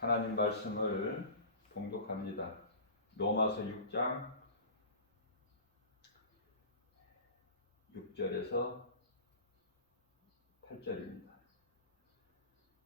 하나님 말씀을 봉독합니다. 로마서 6장 6절에서 8절입니다.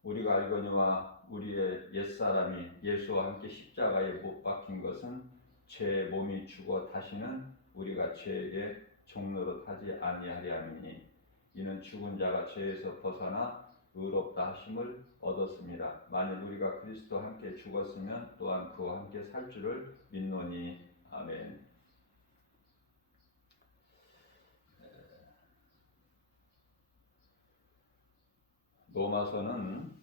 우리가 알거니와 우리의 옛사람이 예수와 함께 십자가에 못 박힌 것은 죄의 몸이 죽어 다시는 우리가 죄에게 종노릇 하지 아니하려 함이니 이는 죽은 자가 죄에서 벗어나 의롭다 하심을 얻었습니다. 만일 우리가 그리스도와 함께 죽었으면 또한 그와 함께 살 줄을 믿노니. 아멘. 로마서는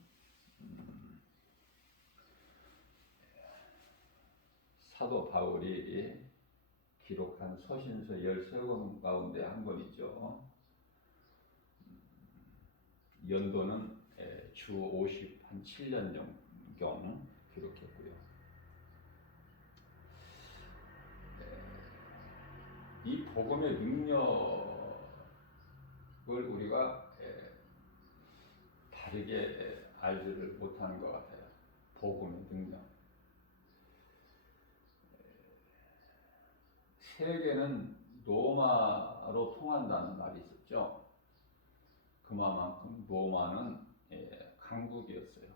사도 바울이 기록한 서신서 13권 가운데 한 권이죠. 연도는 주 57년경 기록했고요. 이 복음의 능력을 우리가 다르게 알지를 못하는 것 같아요. 복음의 능력. 세계는 로마로 통한다는 말이 있었죠. 그만큼 로마는 강국이었어요.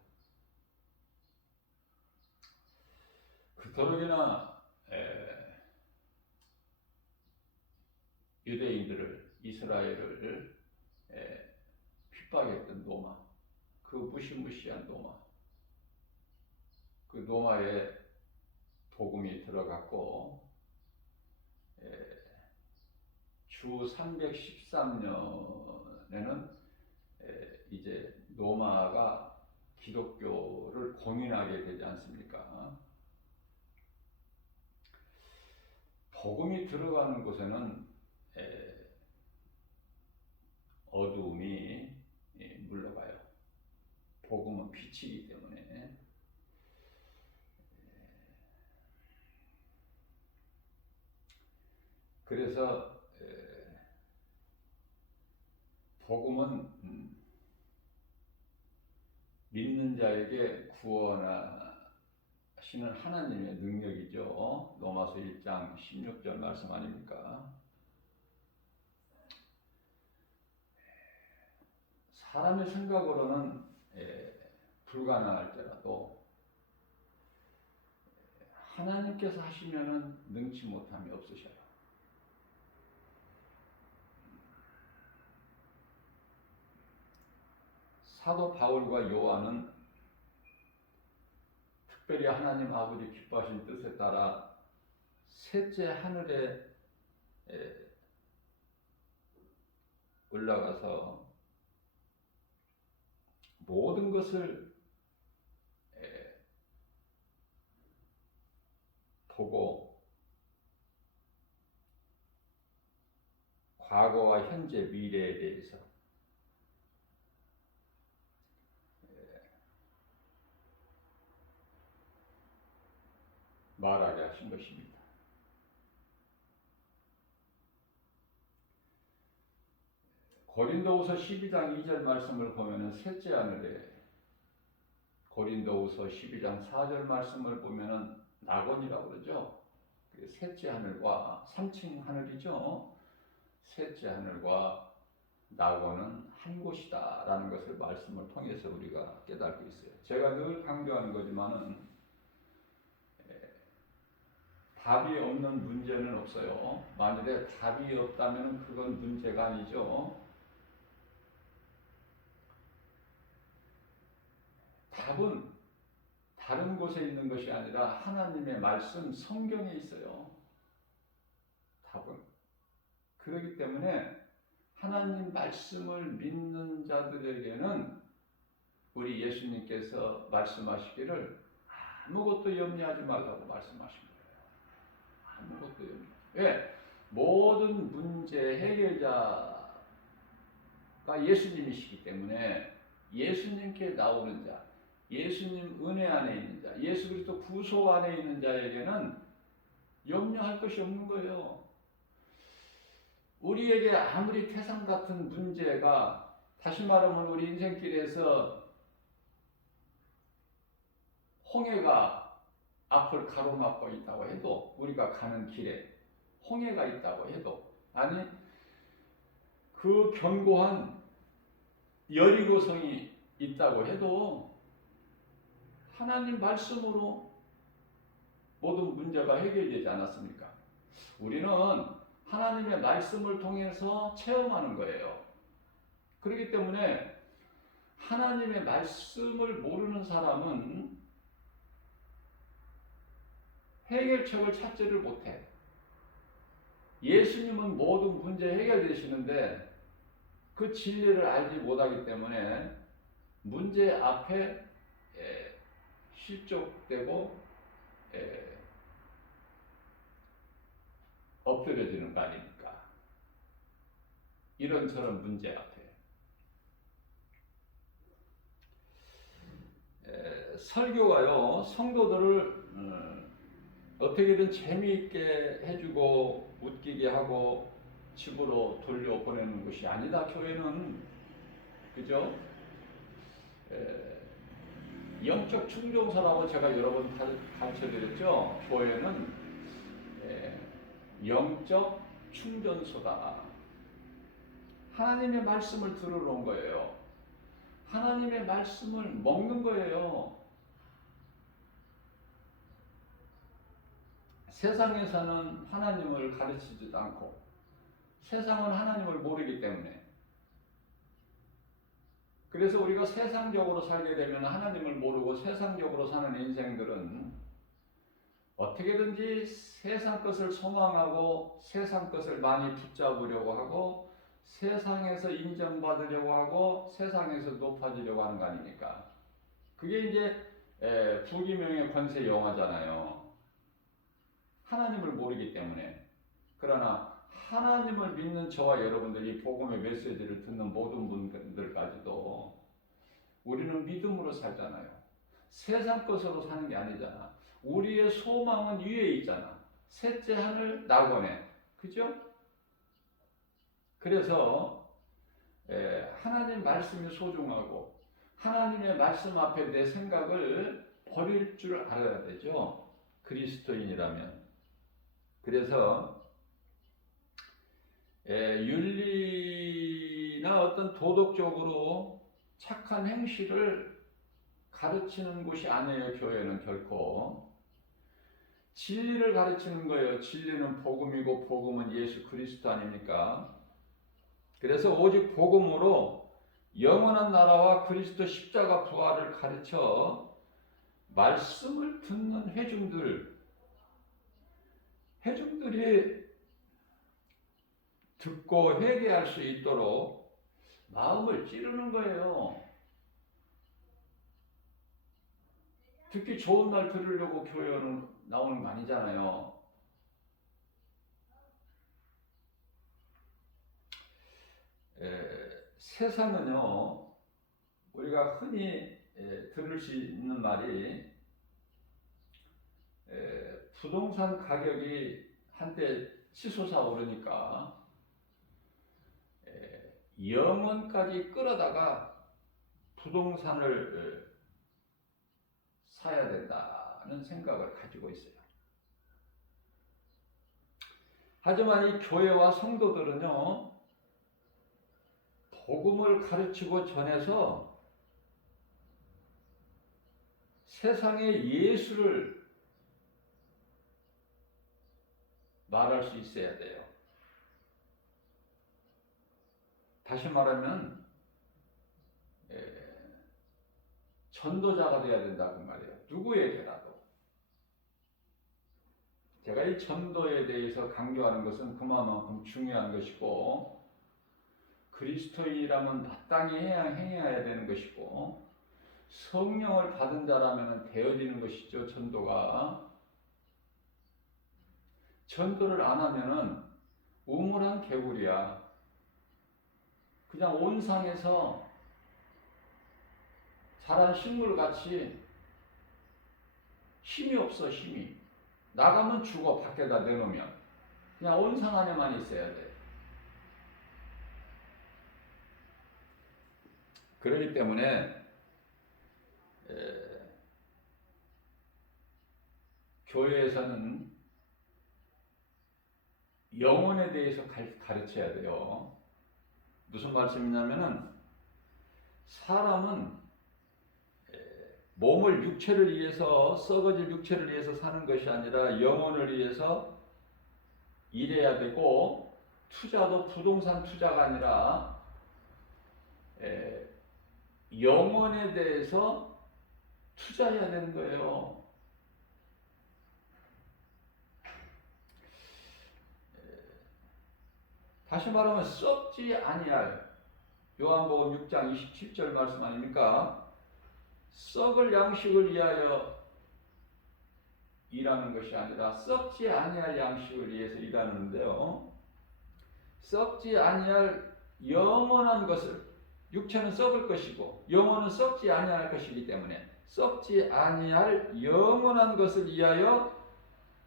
그토록이나 유대인들을, 이스라엘을 핍박했던 로마, 그 무시무시한 로마, 그 로마에 복음이 들어갔고 주 313년에는 이제 로마가 기독교를 공인하게 되지 않습니까? 복음이 들어가는 곳에는 어두움이 물러가요. 복음은 빛이기 때문에. 그래서 복음은 믿는 자에게 구원하시는 하나님의 능력이죠. 로마서 1장 16절 말씀 아닙니까? 사람의 생각으로는 불가능할지라도 하나님께서 하시면은 능치 못함이 없으셔요. 사도 바울과 요한은 특별히 하나님 아버지 기뻐하신 뜻에 따라 셋째 하늘에 올라가서 모든 것을 보고 과거와 현재 미래에 대해서 말하게 하신 것입니다. 고린도후서 12장 2절 말씀을 보면은 셋째 하늘에, 고린도후서 12장 4절 말씀을 보면은 낙원이라고 그러죠. 셋째 하늘과 3층 하늘이죠. 셋째 하늘과 낙원은 한 곳이다라는 것을 말씀을 통해서 우리가 깨닫고 있어요. 제가 늘 강조하는 거지만은 답이 없는 문제는 없어요. 만일에 답이 없다면 그건 문제가 아니죠. 답은 다른 곳에 있는 것이 아니라 하나님의 말씀 성경에 있어요. 답은. 그렇기 때문에 하나님 말씀을 믿는 자들에게는 우리 예수님께서 말씀하시기를 아무것도 염려하지 말라고 말씀하신 거예요. 아무것도 염려. 왜? 모든 문제 해결자가 예수님이시기 때문에 예수님께 나오는 자, 예수님 은혜 안에 있는 자, 예수 그리스도 구속 안에 있는 자에게는 염려할 것이 없는 거예요. 우리에게 아무리 태산 같은 문제가, 다시 말하면 우리 인생길에서 홍해가 앞을 가로막고 있다고 해도, 우리가 가는 길에 홍해가 있다고 해도, 아니 그 견고한 여리고성이 있다고 해도 하나님 말씀으로 모든 문제가 해결되지 않았습니까? 우리는 하나님의 말씀을 통해서 체험하는 거예요. 그렇기 때문에 하나님의 말씀을 모르는 사람은 해결책을 찾지를 못해. 예수님은 모든 문제 해결되시는데 그 진리를 알지 못하기 때문에 문제 앞에 실족되고 엎드려지는 거 아닙니까? 이런저런 문제 앞에. 설교가요, 성도들을 어떻게든 재미있게 해주고 웃기게 하고 집으로 돌려보내는 것이 아니다. 교회는, 그죠? 영적 충동서라고 제가 여러 번 가르쳐드렸죠. 교회는 영적 충전소다. 하나님의 말씀을 들으러 온 거예요. 하나님의 말씀을 먹는 거예요. 세상에서는 하나님을 가르치지도 않고 세상은 하나님을 모르기 때문에, 그래서 우리가 세상적으로 살게 되면 하나님을 모르고 세상적으로 사는 인생들은 어떻게든지 세상 것을 소망하고 세상 것을 많이 붙잡으려고 하고 세상에서 인정받으려고 하고 세상에서 높아지려고 하는 거 아닙니까? 그게 이제 부귀명예 권세 영화잖아요. 하나님을 모르기 때문에. 그러나 하나님을 믿는 저와 여러분들이 복음의 메시지를 듣는 모든 분들까지도 우리는 믿음으로 살잖아요. 세상 것으로 사는 게 아니잖아. 우리의 소망은 위에 있잖아. 셋째 하늘 낙원에. 그죠? 그래서 하나님 말씀이 소중하고 하나님의 말씀 앞에 내 생각을 버릴 줄 알아야 되죠. 그리스도인이라면. 그래서 윤리나 어떤 도덕적으로 착한 행실을 가르치는 곳이 아니에요. 교회는 결코. 진리를 가르치는 거예요. 진리는 복음이고 복음은 예수 그리스도 아닙니까? 그래서 오직 복음으로 영원한 나라와 그리스도 십자가 부활을 가르쳐 말씀을 듣는 회중들이 듣고 회개할 수 있도록 마음을 찌르는 거예요. 듣기 좋은 말 들으려고 교회는 나오는 거 아니잖아요. 세상은요, 우리가 흔히 들을 수 있는 말이 부동산 가격이 한때 치솟아 오르니까 영원까지 끌어다가 부동산을 사야 된다는 생각을 가지고 있어요. 하지만 이 교회와 성도들은요, 복음을 가르치고 전해서 세상의 예수를 말할 수 있어야 돼요. 다시 말하면 전도자가 되어야 된다고 말이에요. 누구에게라도. 제가 이 전도에 대해서 강조하는 것은 그만큼 중요한 것이고 그리스도인이라면 마땅히 행해야 되는 것이고 성령을 받은 자라면 되어지는 것이죠. 전도가. 전도를 안 하면은 우물한 개구리야. 그냥 온상에서 자란 식물같이 힘이 없어. 힘이. 나가면 죽어. 밖에다 내놓으면. 그냥 온상 안에만 있어야 돼. 그렇기 때문에 교회에서는 영혼에 대해서 가르쳐야 돼요. 무슨 말씀이냐면은 사람은 몸을 육체를 위해서 썩어질 육체를 위해서 사는 것이 아니라 영혼을 위해서 일해야 되고 투자도 부동산 투자가 아니라 영혼에 대해서 투자해야 되는 거예요. 다시 말하면 썩지 아니할 요한복음 6장 27절 말씀 아닙니까? 썩을 양식을 위하여 일하는 것이 아니라 썩지 아니할 양식을 위해서 일하는데요. 썩지 아니할 영원한 것을, 육체는 썩을 것이고 영혼은 썩지 아니할 것이기 때문에 썩지 아니할 영원한 것을 위하여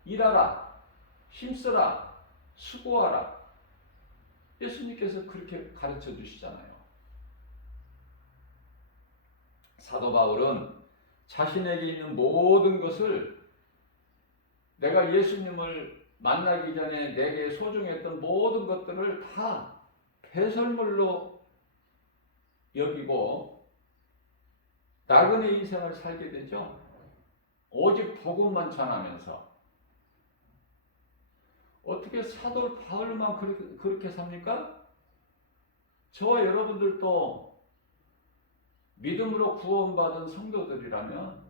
일하라, 힘쓰라, 수고하라. 예수님께서 그렇게 가르쳐 주시잖아요. 사도 바울은 자신에게 있는 모든 것을, 내가 예수님을 만나기 전에 내게 소중했던 모든 것들을 다 배설물로 여기고 나그네 인생을 살게 되죠. 오직 복음만 전하면서. 어떻게 사도 바울만 그렇게 삽니까? 저와 여러분들도 믿음으로 구원받은 성도들이라면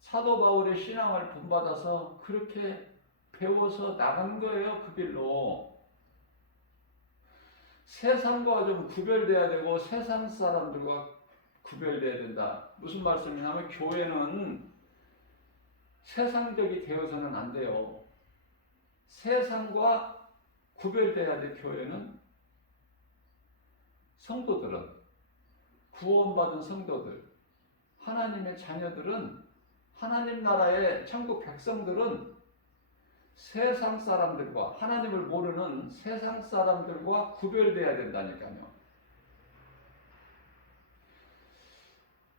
사도 바울의 신앙을 본받아서 그렇게 배워서 나간 거예요. 그 길로. 세상과 좀 구별돼야 되고 세상 사람들과 구별돼야 된다. 무슨 말씀이냐면 교회는 세상적이 되어서는 안 돼요. 세상과 구별돼야 돼. 교회는. 성도들은, 구원받은 성도들, 하나님의 자녀들은, 하나님 나라의 천국 백성들은 세상 사람들과, 하나님을 모르는 세상 사람들과 구별돼야 된다니까요.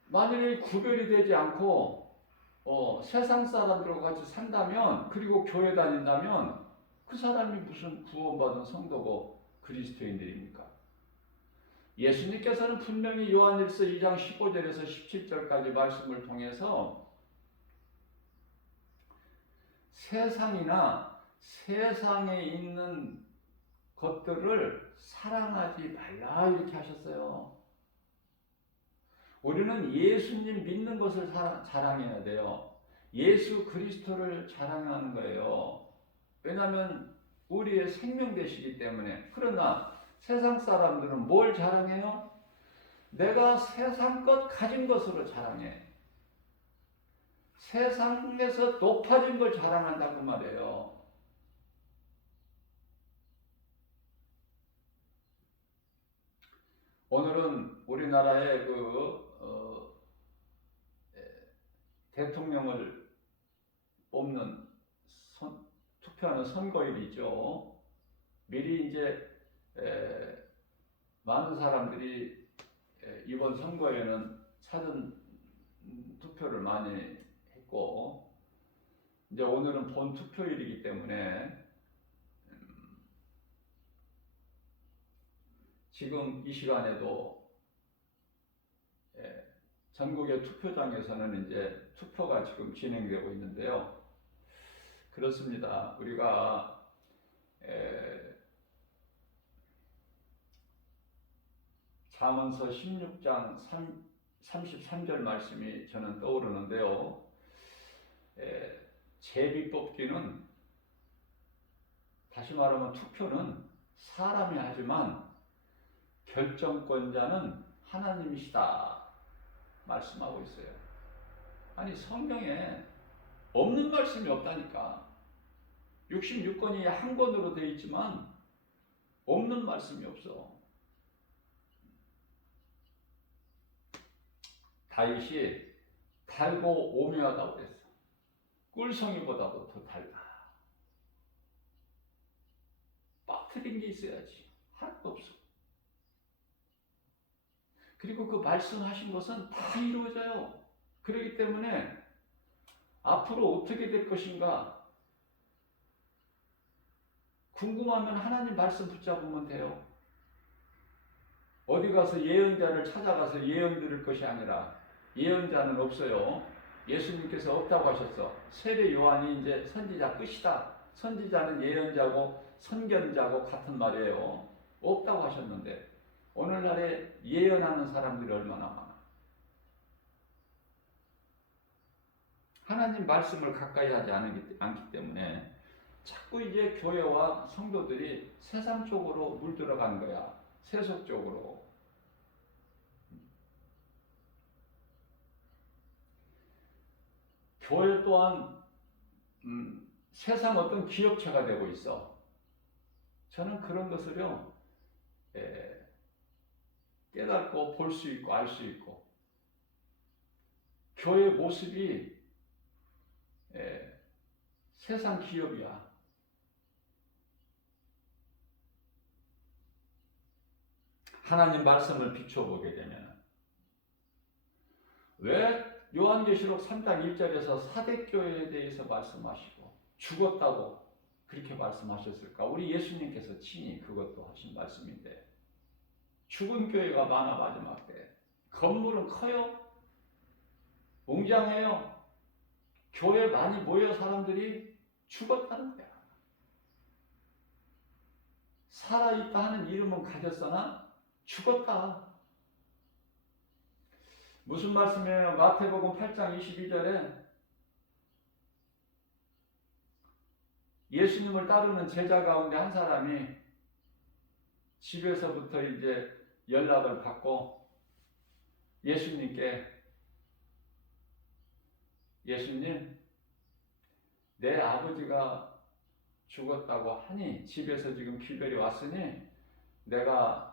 만약에 구별이 되지 않고 세상 사람들과 같이 산다면, 그리고 교회 다닌다면 그 사람이 무슨 구원받은 성도고 그리스도인들입니까? 예수님께서는 분명히 요한일서 2장 15절에서 17절까지 말씀을 통해서 세상이나 세상에 있는 것들을 사랑하지 말라 이렇게 하셨어요. 우리는 예수님 믿는 것을 자랑해야 돼요. 예수 그리스도를 자랑하는 거예요. 왜냐하면 우리의 생명 되시기 때문에. 그러나 세상 사람들은 뭘 자랑해요? 내가 세상 것 가진 것으로 자랑해. 세상에서 높아진 걸 자랑한다고 말해요. 오늘은 우리나라의 대통령을 뽑는 투표하는 선거일이죠. 미리 이제 많은 사람들이 이번 선거에는 사전 투표를 많이 했고, 이제 오늘은 본 투표일이기 때문에 지금 이 시간에도 전국의 투표장에서는 이제 투표가 지금 진행되고 있는데요. 그렇습니다. 우리가 잠언서 16장 33절 말씀이 저는 떠오르는데요. 제비 뽑기는, 다시 말하면 투표는 사람이 하지만 결정권자는 하나님이시다 말씀하고 있어요. 아니, 성경에 없는 말씀이 없다니까. 66권이 한 권으로 되어 있지만 없는 말씀이 없어. 다윗이 달고 오묘하다고 그랬어. 꿀송이보다도 더 달다. 빠뜨린 게 있어야지. 하나도 없어. 그리고 그 말씀하신 것은 다 이루어져요. 그렇기 때문에 앞으로 어떻게 될 것인가 궁금하면 하나님 말씀 붙잡으면 돼요. 어디 가서 예언자를 찾아가서 예언 들을 것이 아니라 예언자는 없어요. 예수님께서 없다고 하셨어. 세례 요한이 이제 선지자 끝이다. 선지자는 예언자고 선견자고 같은 말이에요. 없다고 하셨는데 오늘날에 예언하는 사람들이 얼마나 많아. 하나님 말씀을 가까이 하지 않기 때문에 자꾸 이제 교회와 성도들이 세상 쪽으로 물들어간 거야. 세속 쪽으로. 교회 또한 세상 어떤 기업체가 되고 있어. 저는 그런 것을요 깨닫고 볼 수 있고 알 수 있고 교회 모습이 세상 기업이야. 하나님 말씀을 비춰보게 되면 왜 요한계시록 3장 1절에서 사대교회에 대해서 말씀하시고 죽었다고 그렇게 말씀하셨을까? 우리 예수님께서 친히 그것도 하신 말씀인데 죽은 교회가 많아. 마지막 때 건물은 커요. 웅장해요. 교회 많이 모여 사람들이 죽었다는 거야. 살아있다 하는 이름은 가졌으나 죽었다. 무슨 말씀이에요? 마태복음 8장 22절에 예수님을 따르는 제자 가운데 한 사람이 집에서부터 이제 연락을 받고 예수님께 예수님, 내 아버지가 죽었다고 하니 집에서 지금 기별이 왔으니 내가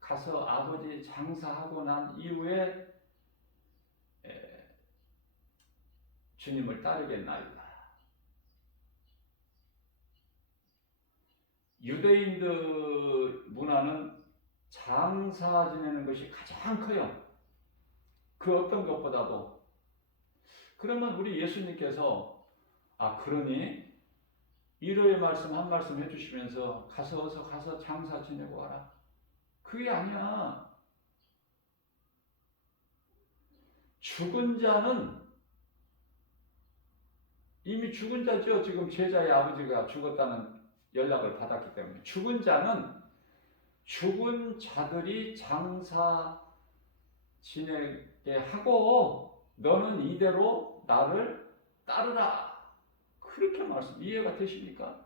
가서 아버지 장사하고 난 이후에 주님을 따르겠나이다. 유대인들 문화는 장사 지내는 것이 가장 커요. 그 어떤 것보다도. 그러면 우리 예수님께서 그러니 위로의 말씀 한 말씀 해주시면서 어서 가서 장사 지내고 와라. 그게 아니야. 죽은 자는 이미 죽은 자죠. 지금 제자의 아버지가 죽었다는 연락을 받았기 때문에 죽은 자는 죽은 자들이 장사 지내게 하고 너는 이대로 나를 따르라. 그렇게 말씀 이해가 되십니까?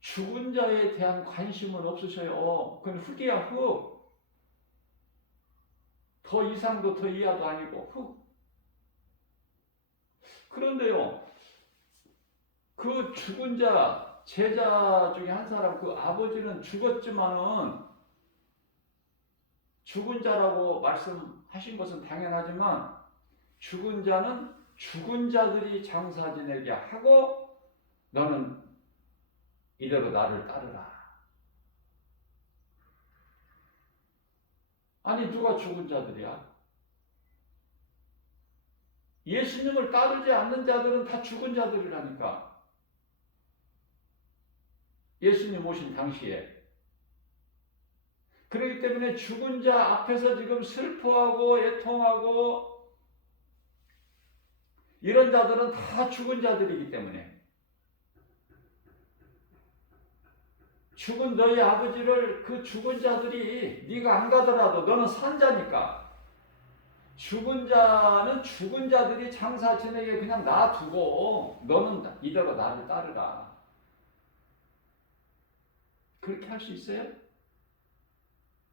죽은 자에 대한 관심은 없으셔요. 그건 흙이야 흙. 더 이상도 더 이하도 아니고 흙. 그런데요, 그 죽은 자 제자 중에 한 사람 그 아버지는 죽었지만은 죽은 자라고 말씀하신 것은 당연하지만 죽은 자는 죽은 자들이 장사 지내게 하고 너는 이대로 나를 따르라. 아니 누가 죽은 자들이야? 예수님을 따르지 않는 자들은 다 죽은 자들이라니까. 예수님 오신 당시에. 그렇기 때문에 죽은 자 앞에서 지금 슬퍼하고 애통하고 이런 자들은 다 죽은 자들이기 때문에 죽은 너희 아버지를 그 죽은 자들이 네가 안 가더라도 너는 산 자니까 죽은 자는 죽은 자들이 장사 지내게 그냥 놔두고 너는 이대로 나를 따르라. 그렇게 할 수 있어요?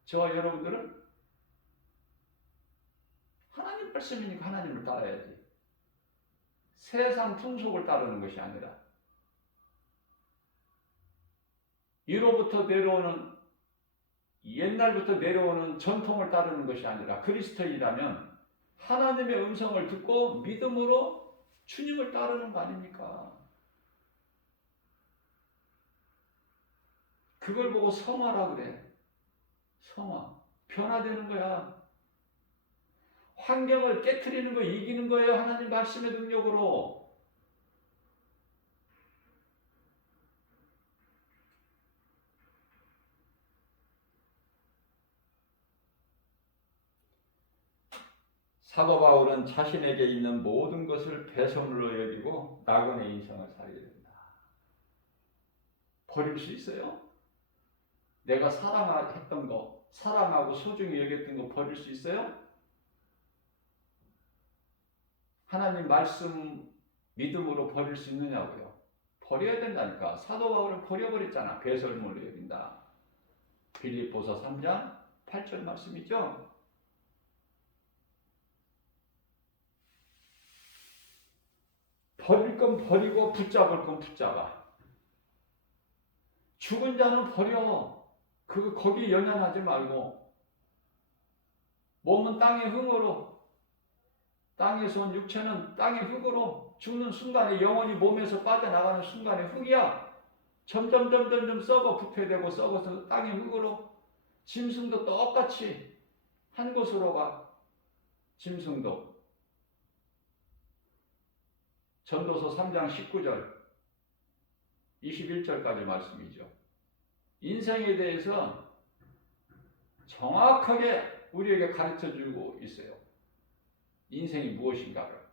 저와 여러분들은 하나님 말씀이니까 하나님을 따라야지. 세상 풍속을 따르는 것이 아니라 위로부터 내려오는 옛날부터 내려오는 전통을 따르는 것이 아니라 그리스도인이라면 하나님의 음성을 듣고 믿음으로 주님을 따르는 거 아닙니까? 그걸 보고 성화라 그래. 성화. 변화되는 거야. 환경을 깨트리는 거, 이기는 거예요. 하나님 말씀의 능력으로. 사도 바울은 자신에게 있는 모든 것을 배선으로 여기고 나그네 인생을 살게 된다. 버릴 수 있어요? 내가 사랑했던 거, 사랑하고 소중히 여겼던 거 버릴 수 있어요? 하나님 말씀 믿음으로 버릴 수 있느냐고요? 버려야 된다니까. 사도 바울은 버려버렸잖아. 배설물로 여긴다. 빌립보서 3장 8절 말씀이죠. 버릴 건 버리고 붙잡을 건 붙잡아. 죽은 자는 버려. 거기 연연하지 말고. 몸은 땅의 흙으로, 땅에서 온 육체는 땅의 흙으로, 죽는 순간에 영혼이 몸에서 빠져나가는 순간에 흙이야. 점점 썩어 부패되고 썩어서 땅의 흙으로. 짐승도 똑같이 한 곳으로 가. 짐승도. 전도서 3장 19절 21절까지 말씀이죠. 인생에 대해서 정확하게 우리에게 가르쳐주고 있어요. 인생이 무엇인가를.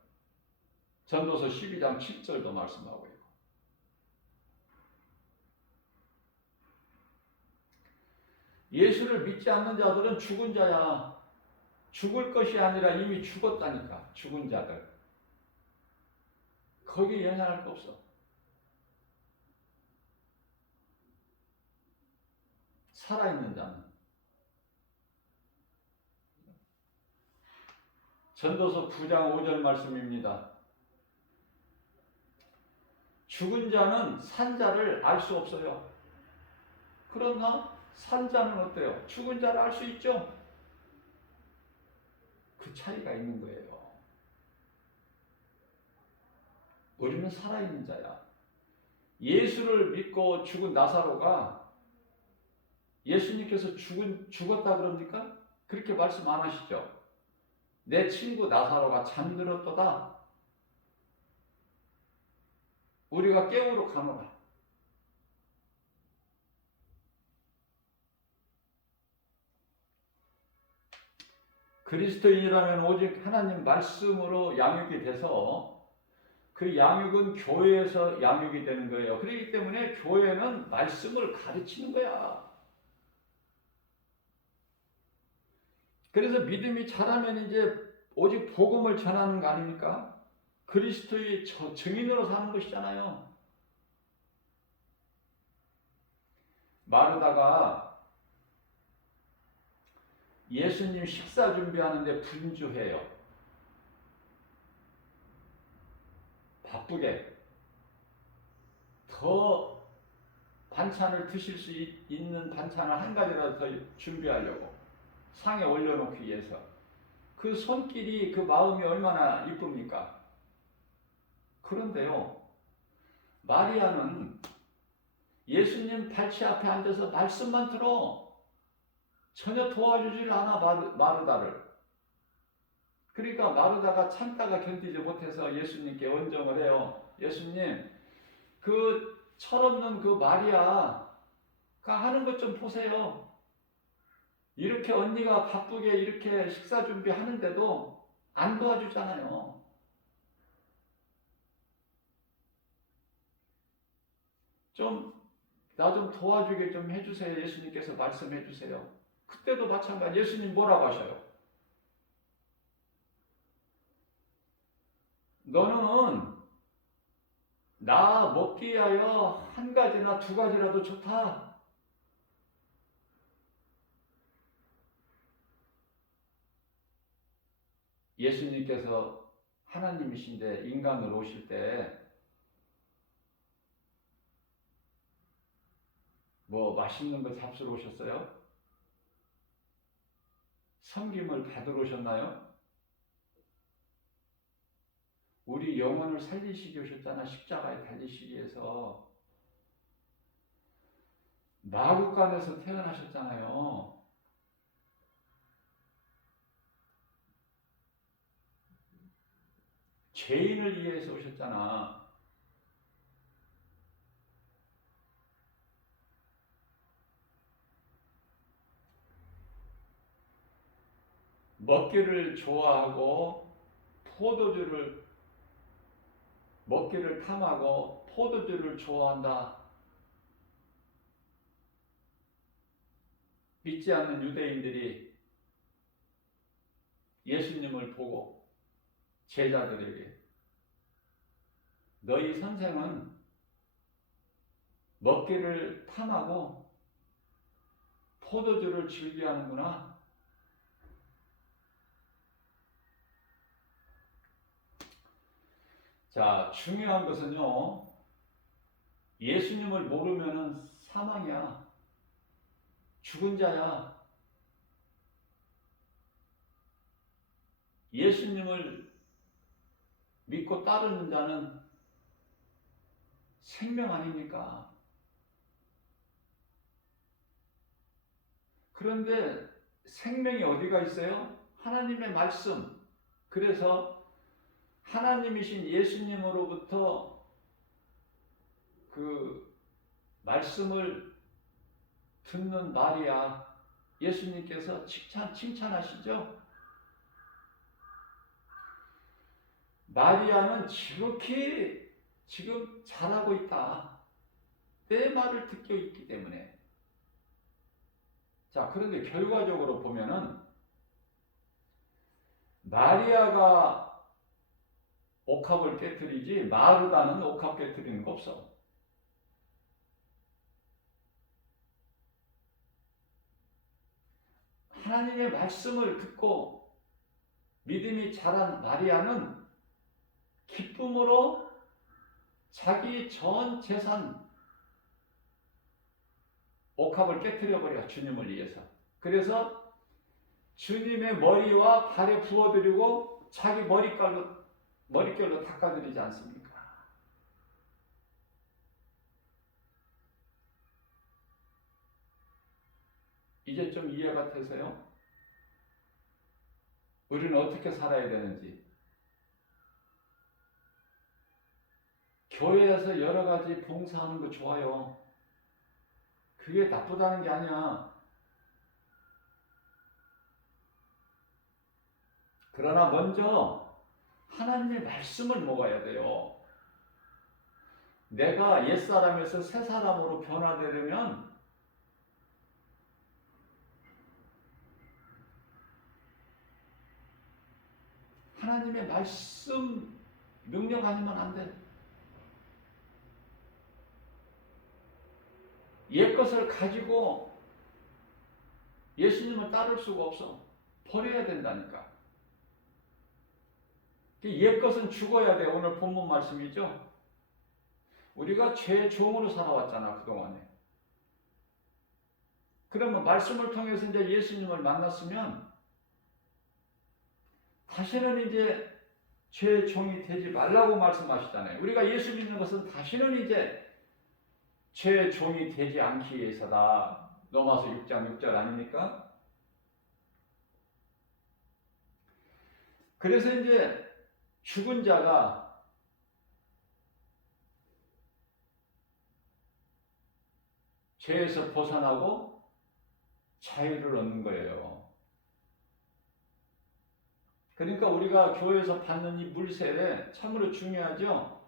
전도서 12장 7절도 말씀하고 있고. 예수를 믿지 않는 자들은 죽은 자야. 죽을 것이 아니라 이미 죽었다니까. 죽은 자들. 거기에 연연할 거 없어. 살아있는 자는. 전도서 9장 5절 말씀입니다. 죽은 자는 산 자를 알 수 없어요. 그러나 산 자는 어때요? 죽은 자를 알 수 있죠? 그 차이가 있는 거예요. 우리는 살아있는 자야. 예수를 믿고 죽은 나사로가 예수님께서 죽었다 그럽니까? 그렇게 말씀 안 하시죠? 내 친구 나사로가 잠들었도다. 우리가 깨우러 가노라. 그리스도인이라면 오직 하나님 말씀으로 양육이 돼서 그 양육은 교회에서 양육이 되는 거예요. 그렇기 때문에 교회는 말씀을 가르치는 거야. 그래서 믿음이 자라면 이제 오직 복음을 전하는 거 아닙니까? 그리스도의 증인으로 사는 것이잖아요. 마르다가 예수님 식사 준비하는데 분주해요. 바쁘게. 더 반찬을 드실 수 있는 반찬을 한 가지라도 더 준비하려고. 상에 올려놓기 위해서. 그 손길이, 그 마음이 얼마나 이쁩니까? 그런데요, 마리아는 예수님 발치 앞에 앉아서 말씀만 들어. 전혀 도와주질 않아, 마르다를. 그러니까 마르다가 참다가 견디지 못해서 예수님께 언정을 해요. 예수님, 그 철없는 그 마리아가 하는 것 좀 보세요. 이렇게 언니가 바쁘게 이렇게 식사 준비하는데도 안 도와주잖아요. 나 좀 도와주게 좀 해주세요. 예수님께서 말씀해 주세요. 그때도 마찬가지. 예수님 뭐라고 하셔요? 너는 나 먹기 위하여 한 가지나 두 가지라도 좋다. 예수님께서 하나님이신데 인간으로 오실 때 뭐 맛있는 거 잡수러 오셨어요? 섬김을 받으러 오셨나요? 우리 영혼을 살리시기 오셨잖아. 십자가에 달리시기 위해서. 마구간에서 태어나셨잖아요. 죄인을 위해서 오셨잖아. 먹기를 좋아하고 먹기를 탐하고 포도주를 좋아한다. 믿지 않는 유대인들이 예수님을 보고 제자들에게 너희 선생은 먹기를 탐하고 포도주를 즐겨하는구나. 자, 중요한 것은요, 예수님을 모르면은 사망이야. 죽은 자야. 예수님을 믿고 따르는 자는 생명 아닙니까? 그런데 생명이 어디가 있어요? 하나님의 말씀. 그래서 하나님이신 예수님으로부터 그 말씀을 듣는 마리아, 예수님께서 칭찬하시죠? 마리아는 지극히 지금 잘하고 있다. 내 말을 듣고 있기 때문에. 자, 그런데 결과적으로 보면은 마리아가 옥합을 깨뜨리지 마르다는 옥합 깨뜨리는 거 없어. 하나님의 말씀을 듣고 믿음이 자란 마리아는 기쁨으로 자기 전 재산 옥합을 깨뜨려버려, 주님을 위해서. 그래서 주님의 머리와 발에 부어드리고 자기 머릿결로 닦아드리지 않습니까? 이제 좀 이해가 되세요? 우리는 어떻게 살아야 되는지. 교회에서 여러 가지 봉사하는 거 좋아요. 그게 나쁘다는 게 아니야. 그러나 먼저 하나님의 말씀을 먹어야 돼요. 내가 옛사람에서 새사람으로 변화되려면 하나님의 말씀 능력 아니면 안 돼. 옛것을 가지고 예수님을 따를 수가 없어. 버려야 된다니까. 옛것은 죽어야 돼. 오늘 본문 말씀이죠. 우리가 죄의 종으로 살아왔잖아, 그동안에. 그러면 말씀을 통해서 이제 예수님을 만났으면 다시는 이제 죄의 종이 되지 말라고 말씀하시잖아요. 우리가 예수 믿는 것은 다시는 이제 죄의 종이 되지 않기 위해서다. 로마서 6장 6절 아닙니까? 그래서 이제 죽은 자가 죄에서 벗어나고 자유를 얻는 거예요. 그러니까 우리가 교회에서 받는 이 물세례 참으로 중요하죠.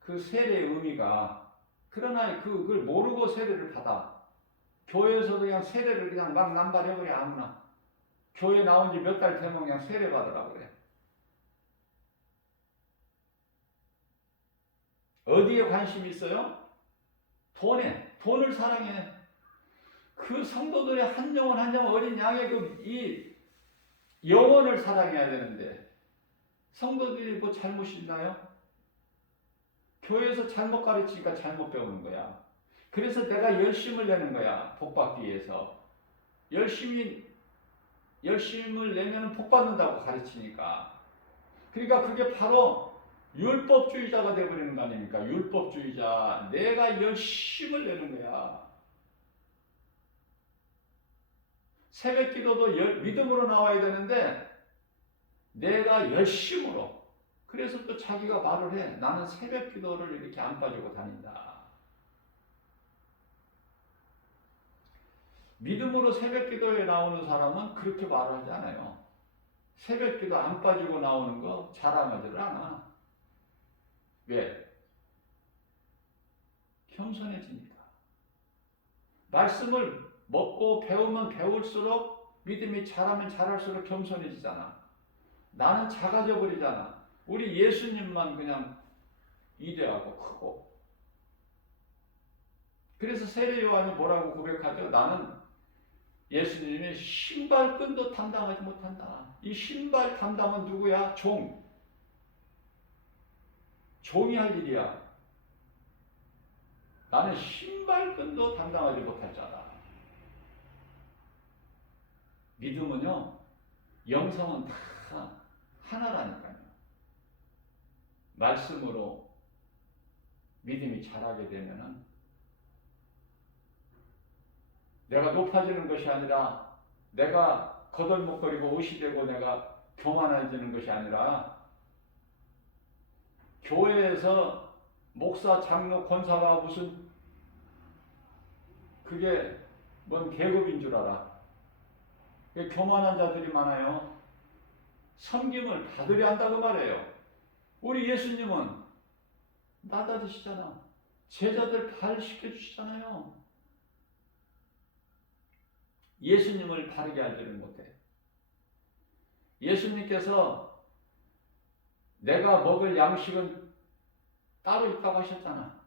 그 세례의 의미가. 그러나 그걸 모르고 세례를 받아. 교회에서도 그냥 세례를 그냥 막 남발해버려, 아무나. 교회 나온 지 몇 달 되면 그냥 세례 받으라고 그래. 어디에 관심이 있어요? 돈에. 돈을 사랑해. 그 성도들의 한 영혼 한 영혼 어린 양의 이 영혼을 사랑해야 되는데 성도들이 뭐 잘못이 있나요? 교회에서 잘못 가르치니까 잘못 배우는 거야. 그래서 내가 열심을 내는 거야. 복 받기 위해서. 열심을 내면 복 받는다고 가르치니까. 그러니까 그게 바로 율법주의자가 되어버리는 거 아닙니까? 율법주의자. 내가 열심을 내는 거야. 새벽 기도도 믿음으로 나와야 되는데 내가 열심으로 그래서 또 자기가 말을 해. 나는 새벽 기도를 이렇게 안 빠지고 다닌다. 믿음으로 새벽 기도에 나오는 사람은 그렇게 말을 하지 않아요. 새벽 기도 안 빠지고 나오는 거 자랑하지를 않아. 왜? 겸손해지니까. 말씀을 먹고 배우면 배울수록 믿음이 자라면 자랄수록 겸손해지잖아. 나는 작아져 버리잖아. 우리 예수님만 그냥 이대하고 크고. 그래서 세례 요한이 뭐라고 고백하죠? 나는 예수님이 신발끈도 담당하지 못한다. 이 신발 담당은 누구야? 종. 종이 할 일이야. 나는 신발끈도 담당하지 못할 자다. 믿음은요, 영성은 다 하나라니까요. 말씀으로 믿음이 자라게 되면은 내가 높아지는 것이 아니라 내가 거들먹거리고 옷이 되고 내가 교만해지는 것이 아니라 교회에서 목사, 장로, 권사가 무슨 그게 뭔 계급인 줄 알아. 교만한 자들이 많아요. 섬김을 받으려 한다고 말해요. 우리 예수님은 나다리시잖아. 제자들 발 시켜주시잖아요. 예수님을 바르게 알지를 못해. 예수님께서 내가 먹을 양식은 따로 있다고 하셨잖아.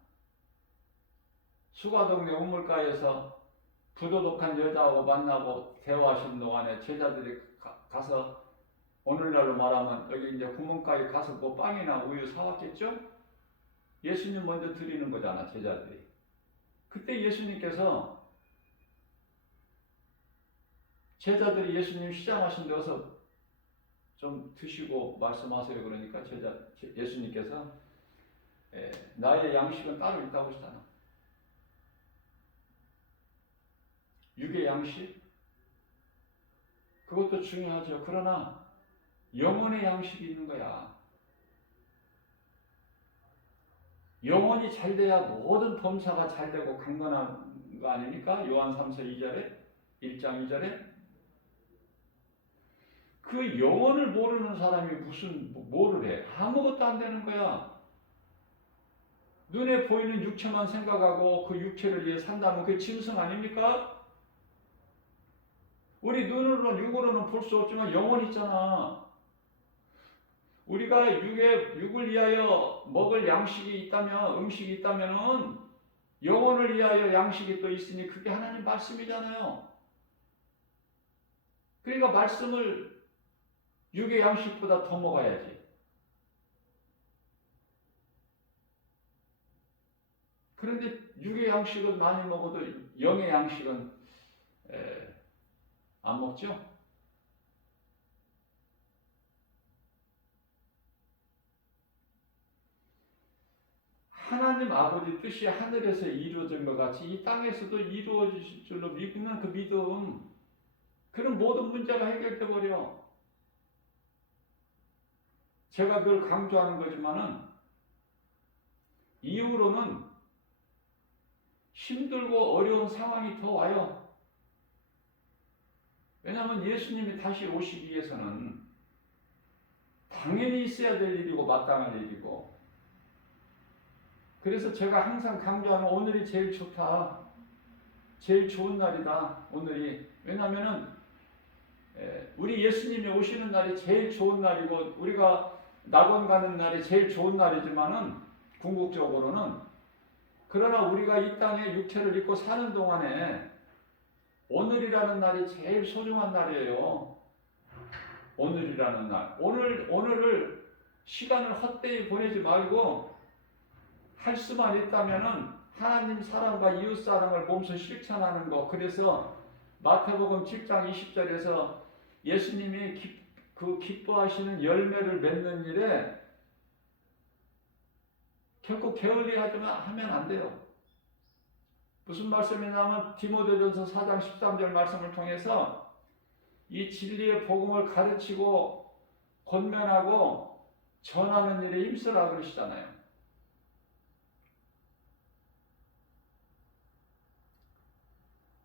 수가동네 우물가에서 부도덕한 여자하고 만나고 대화하신 동안에 제자들이 가서 오늘날로 말하면 여기 이제 구멍가에 가서 뭐 빵이나 우유 사왔겠죠? 예수님 먼저 드리는 거잖아, 제자들이. 그때 예수님께서 제자들이 예수님 시장하신 데서 좀 드시고 말씀하세요. 그러니까 예수님께서 나의 양식은 따로 있다고 하시잖아. 육의 양식? 그것도 중요하죠. 그러나 영혼의 양식이 있는 거야. 영혼이 잘 돼야 모든 범사가 잘 되고 강건한 거 아닙니까? 요한 3서 2절에 1장 2절에 그 영혼을 모르는 사람이 무슨 뭐를 해? 아무것도 안 되는 거야. 눈에 보이는 육체만 생각하고 그 육체를 위해 산다면 그게 짐승 아닙니까? 우리 눈으로는 육으로는 볼 수 없지만 영혼이 있잖아. 우리가 육을 위하여 먹을 양식이 있다면, 음식이 있다면은 영혼을 위하여 양식이 또 있으니 그게 하나님 말씀이잖아요. 그러니까 말씀을 육의 양식보다 더 먹어야지. 그런데 육의 양식을 많이 먹어도 영의 양식은 안 먹죠? 하나님 아버지 뜻이 하늘에서 이루어진 것 같이 이 땅에서도 이루어질 줄로 믿는 그 믿음, 그런 모든 문제가 해결돼 버려. 제가 늘 강조하는 거지만은 이후로는 힘들고 어려운 상황이 더 와요. 왜냐하면 예수님이 다시 오시기 위해서는 당연히 있어야 될 일이고 마땅한 일이고, 그래서 제가 항상 강조하는 오늘이 제일 좋다. 제일 좋은 날이다. 오늘이. 왜냐하면은 우리 예수님이 오시는 날이 제일 좋은 날이고 우리가 낙원 가는 날이 제일 좋은 날이지만은 궁극적으로는, 그러나 우리가 이 땅에 육체를 입고 사는 동안에 오늘이라는 날이 제일 소중한 날이에요. 오늘이라는 날. 오늘을 시간을 헛되이 보내지 말고 할 수만 있다면은 하나님 사랑과 이웃 사랑을 몸소 실천하는 것. 그래서 마태복음 7장 20절에서 예수님이 기뻐하시는 열매를 맺는 일에 결코 게을리하면 안 돼요. 무슨 말씀이냐면 디모데전서 4장 13절 말씀을 통해서 이 진리의 복음을 가르치고 권면하고 전하는 일에 힘쓰라 그러시잖아요.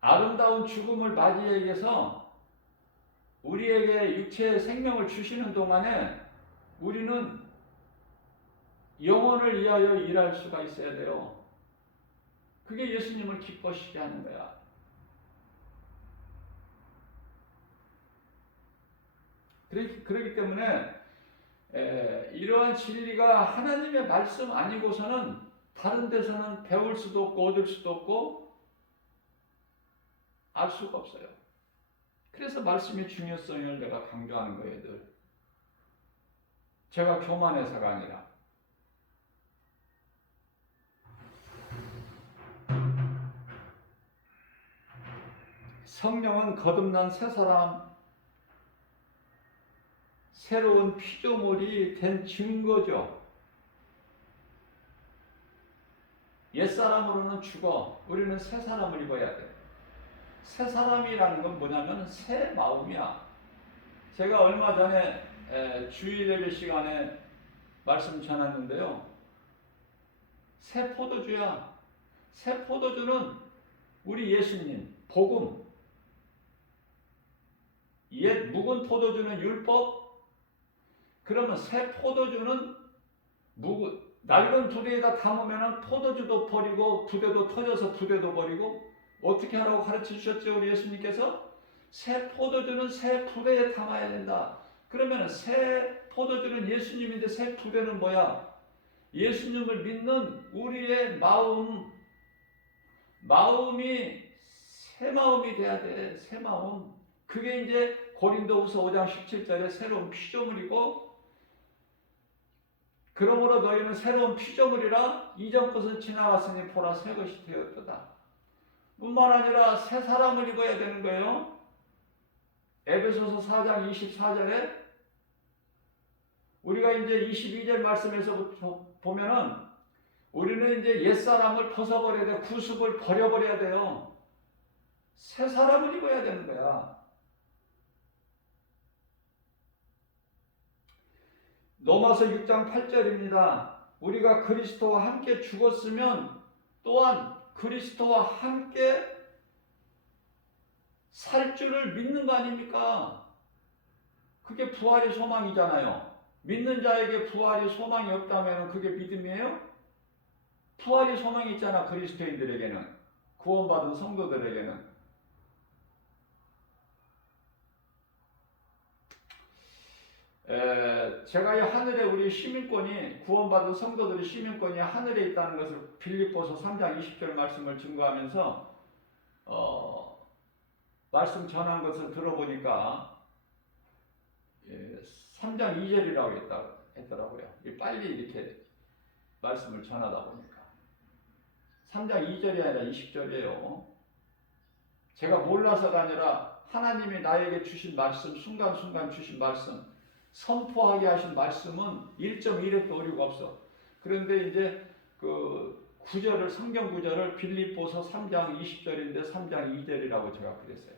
아름다운 죽음을 맞이하기 위해서 우리에게 육체의 생명을 주시는 동안에 우리는 영혼을 위하여 일할 수가 있어야 돼요. 그게 예수님을 기뻐시게 하는 거야. 그렇기 때문에 이러한 진리가 하나님의 말씀 아니고서는 다른 데서는 배울 수도 없고 얻을 수도 없고 알 수가 없어요. 그래서 말씀의 중요성을 내가 강조하는 거예요. 늘. 제가 교만해서가 아니라 성령은 거듭난 새 사람, 새로운 피조물이 된 증거죠. 옛사람으로는 죽어 우리는 새 사람을 입어야 돼. 새 사람이라는 건 뭐냐면 새 마음이야. 제가 얼마 전에 주일 예배 시간에 말씀 전했는데요. 새 포도주야. 새 포도주는 우리 예수님, 복음. 옛 묵은 포도주는 율법. 그러면 새 포도주는 낡은 부대에다 담으면 포도주도 버리고 부대도 터져서 부대도 버리고 어떻게 하라고 가르쳐 주셨죠? 우리 예수님께서 새 포도주는 새 부대에 담아야 된다. 그러면 새 포도주는 예수님인데 새 부대는 뭐야? 예수님을 믿는 우리의 마음이 새 마음이 돼야 돼. 새 마음. 그게 이제 고린도후서 5장 17절에 새로운 피조물이고, 그러므로 너희는 새로운 피조물이라 이전 것은 지나갔으니 보라 새 것이 되었도다. 뿐만 아니라 새 사람을 입어야 되는 거예요. 에베소서 4장 24절에 우리가 이제 22절 말씀에서 보면은 우리는 이제 옛사람을 벗어버려야 돼. 구습을 버려버려야 돼요. 새 사람을 입어야 되는 거야. 로마서 6장 8절입니다. 우리가 그리스도와 함께 죽었으면 또한 그리스도와 함께 살 줄을 믿는 거 아닙니까? 그게 부활의 소망이잖아요. 믿는 자에게 부활의 소망이 없다면 그게 믿음이에요? 부활의 소망이 있잖아. 그리스도인들에게는, 구원받은 성도들에게는. 제가 이 하늘에 우리 시민권이, 구원받은 성도들의 시민권이 하늘에 있다는 것을 빌립보서 3장 20절 말씀을 증거하면서 말씀 전한 것을 들어보니까 3장 2절이라고 했더라고요. 빨리 이렇게 말씀을 전하다 보니까 3장 2절이 아니라 20절이에요. 제가 몰라서가 아니라 하나님이 나에게 주신 말씀, 순간순간 주신 말씀, 선포하게 하신 말씀은 1.1획도 오류가 없어. 그런데 이제 그 구절을, 성경 구절을 빌립보서 3장 20절인데 3장 2절이라고 제가 그랬어요.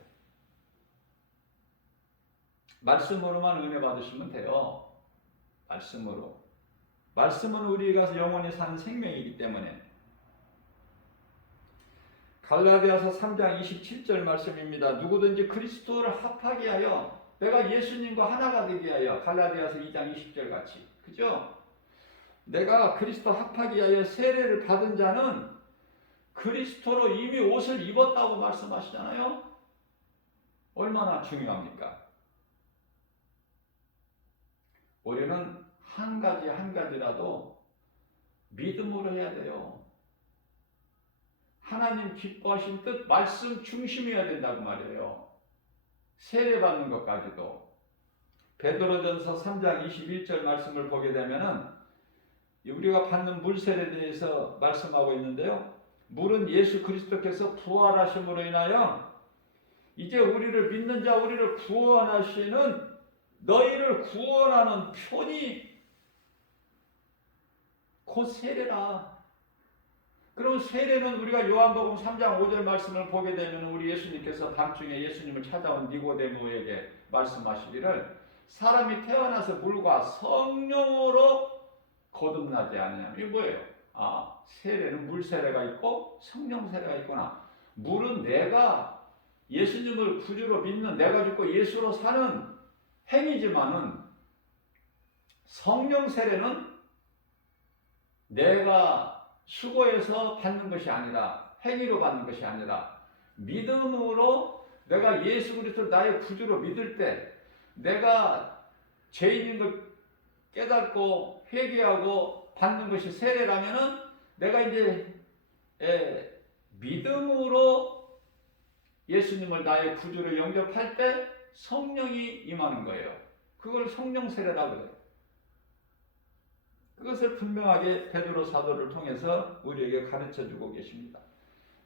말씀으로만 은혜 받으시면 돼요. 말씀으로. 말씀은 우리가 영원히 사는 생명이기 때문에. 갈라디아서 3장 27절 말씀입니다. 누구든지 그리스도를 합하게 하여, 내가 예수님과 하나가 되게 하여, 갈라디아서 2장 20절 같이, 그죠? 내가 그리스도 합하게 하여 세례를 받은 자는 그리스도로 이미 옷을 입었다고 말씀하시잖아요. 얼마나 중요합니까? 우리는 한 가지 한 가지라도 믿음으로 해야 돼요. 하나님 기뻐하신 뜻, 말씀 중심이어야 된다고 말이에요. 세례받는 것까지도. 베드로전서 3장 21절 말씀을 보게 되면은 우리가 받는 물 세례에 대해서 말씀하고 있는데요. 물은 예수 그리스도께서 부활하심으로 인하여 이제 우리를 믿는 자, 우리를 구원하시는, 너희를 구원하는 편이 곧 세례라. 그럼 세례는 우리가 요한복음 3장 5절 말씀을 보게 되면 우리 예수님께서 밤중에 예수님을 찾아온 니고데모에게 말씀하시기를 사람이 태어나서 물과 성령으로 거듭나지 않냐면 이게 뭐예요? 세례는 물 세례가 있고 성령 세례가 있구나. 물은 내가 예수님을 구주로 믿는, 내가 죽고 예수로 사는 행위지만은 성령 세례는 내가 수고해서 받는 것이 아니라, 행위로 받는 것이 아니라 믿음으로, 내가 예수 그리스도를 나의 구주로 믿을 때 내가 죄인인 걸 깨닫고 회개하고 받는 것이 세례라면은 내가 이제 믿음으로 예수님을 나의 구주로 영접할 때 성령이 임하는 거예요. 그걸 성령 세례라고 해요. 그것을 분명하게 베드로 사도를 통해서 우리에게 가르쳐 주고 계십니다.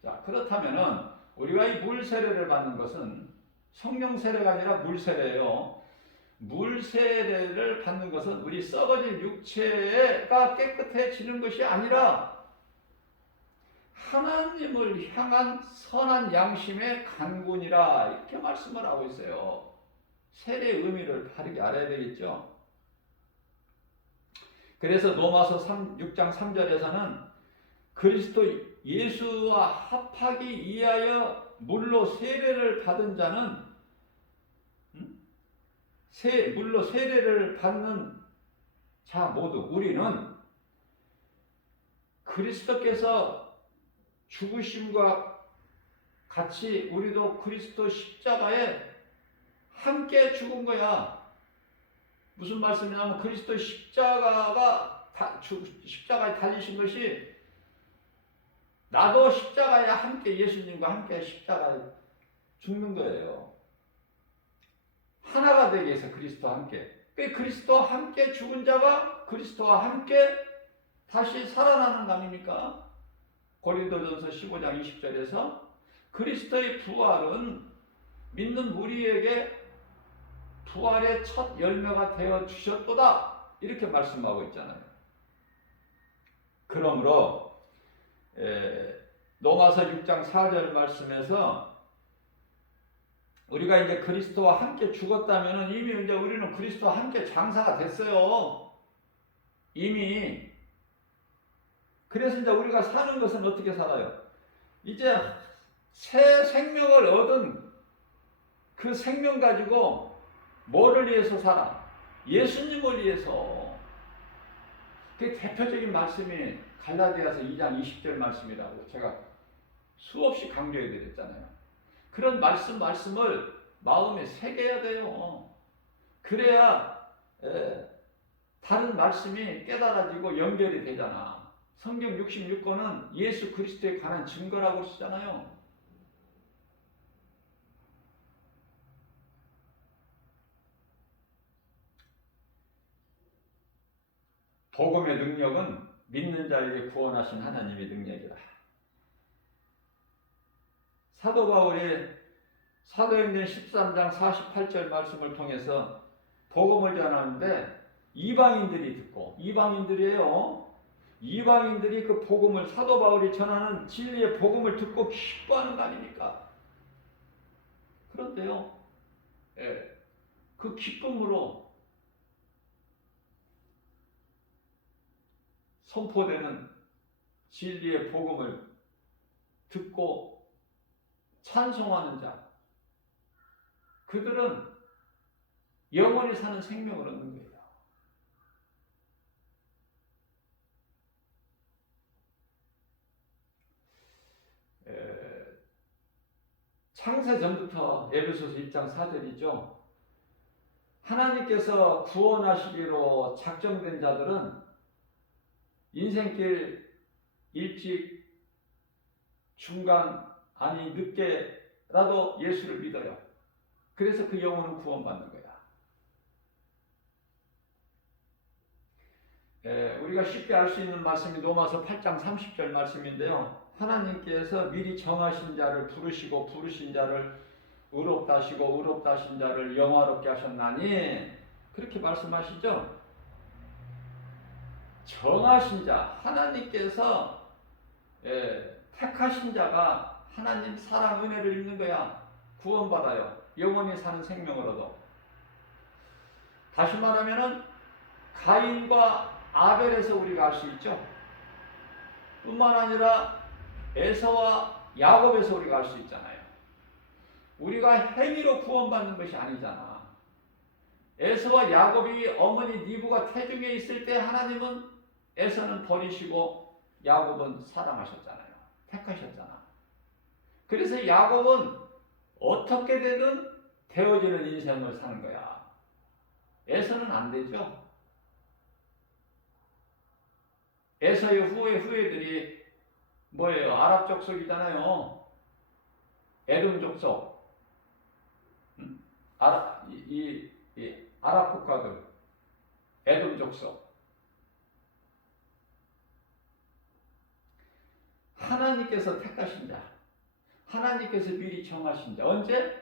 자, 그렇다면은 우리가 이 물 세례를 받는 것은 성령 세례가 아니라 물 세례예요. 물 세례를 받는 것은 우리 썩어진 육체가 깨끗해지는 것이 아니라 하나님을 향한 선한 양심의 간군이라, 이렇게 말씀을 하고 있어요. 세례의 의미를 바르게 알아야 되겠죠. 그래서 로마서 6장 3절에서는 그리스도 예수와 합하기 위하여 물로 세례를 받은 자는, 물로 세례를 받는 자 모두, 우리는 그리스도께서 죽으심과 같이 우리도 그리스도 십자가에 함께 죽은 거야. 무슨 말씀이냐면 그리스도 십자가에 달리신 것이 나도 십자가에 함께, 예수님과 함께 십자가에 죽는 거예요. 하나가 되기 위해서 그리스도와 함께. 그리스도와 함께 죽은 자가 그리스도와 함께 다시 살아나는 거 아닙니까? 고린도전서 15장 20절에서 그리스도의 부활은 믿는 우리에게 부활의 첫 열매가 되어 주셨도다, 이렇게 말씀하고 있잖아요. 그러므로 로마서 6장 4절 말씀에서 우리가 이제 그리스도와 함께 죽었다면 이미 이제 우리는 그리스도와 함께 장사가 됐어요. 이미. 그래서 이제 우리가 사는 것은 어떻게 살아요? 이제 새 생명을 얻은 그 생명 가지고 뭐를 위해서 살아? 예수님을 위해서. 그 대표적인 말씀이 갈라디아서 2장 20절 말씀이라고 제가 수없이 강조해 드렸잖아요. 그런 말씀을 마음에 새겨야 돼요. 그래야 다른 말씀이 깨달아지고 연결이 되잖아. 성경 66권은 예수 그리스도에 관한 증거라고 쓰잖아요. 복음의 능력은 믿는 자에게 구원하신 하나님의 능력이라. 사도 바울이 사도행전 13장 48절 말씀을 통해서 복음을 전하는데 이방인들이 듣고, 이방인들이에요. 이방인들이 그 복음을, 사도 바울이 전하는 진리의 복음을 듣고 기뻐하는 거 아닙니까? 그런데요, 그 기쁨으로 선포되는 진리의 복음을 듣고 찬송하는 자, 그들은 영원히 사는 생명을 얻는 거예요. 창세전부터, 에베소서 1장 4절이죠. 하나님께서 구원하시기로 작정된 자들은 인생길 일찍, 중간, 아니 늦게라도 예수를 믿어요. 그래서 그 영혼은 구원받는 거야. 우리가 쉽게 알 수 있는 말씀이 로마서 8장 30절 말씀인데요. 하나님께서 미리 정하신 자를 부르시고 부르신 자를 의롭다 하시고 의롭다 하신 자를 영화롭게 하셨나니, 그렇게 말씀하시죠. 정하신 자, 하나님께서 택하신 자가 하나님 사랑 은혜를 입는 거야. 구원받아요. 영원히 사는 생명을 얻어. 다시 말하면은 가인과 아벨에서 우리가 알 수 있죠. 뿐만 아니라 에서와 야곱에서 우리가 알 수 있잖아요. 우리가 행위로 구원받는 것이 아니잖아. 에서와 야곱이 어머니 니브가 태중에 있을 때 하나님은 에서는 버리시고 야곱은 사랑하셨잖아요. 택하셨잖아. 그래서 야곱은 어떻게 되든 되어지는 인생을 사는 거야. 에서는 안 되죠. 에서의 후예들이 뭐예요? 아랍 족속이잖아요. 에돔 족속. 아랍 국가들. 에돔 족속. 하나님께서 택하신 자. 하나님께서 미리 정하신 자. 언제?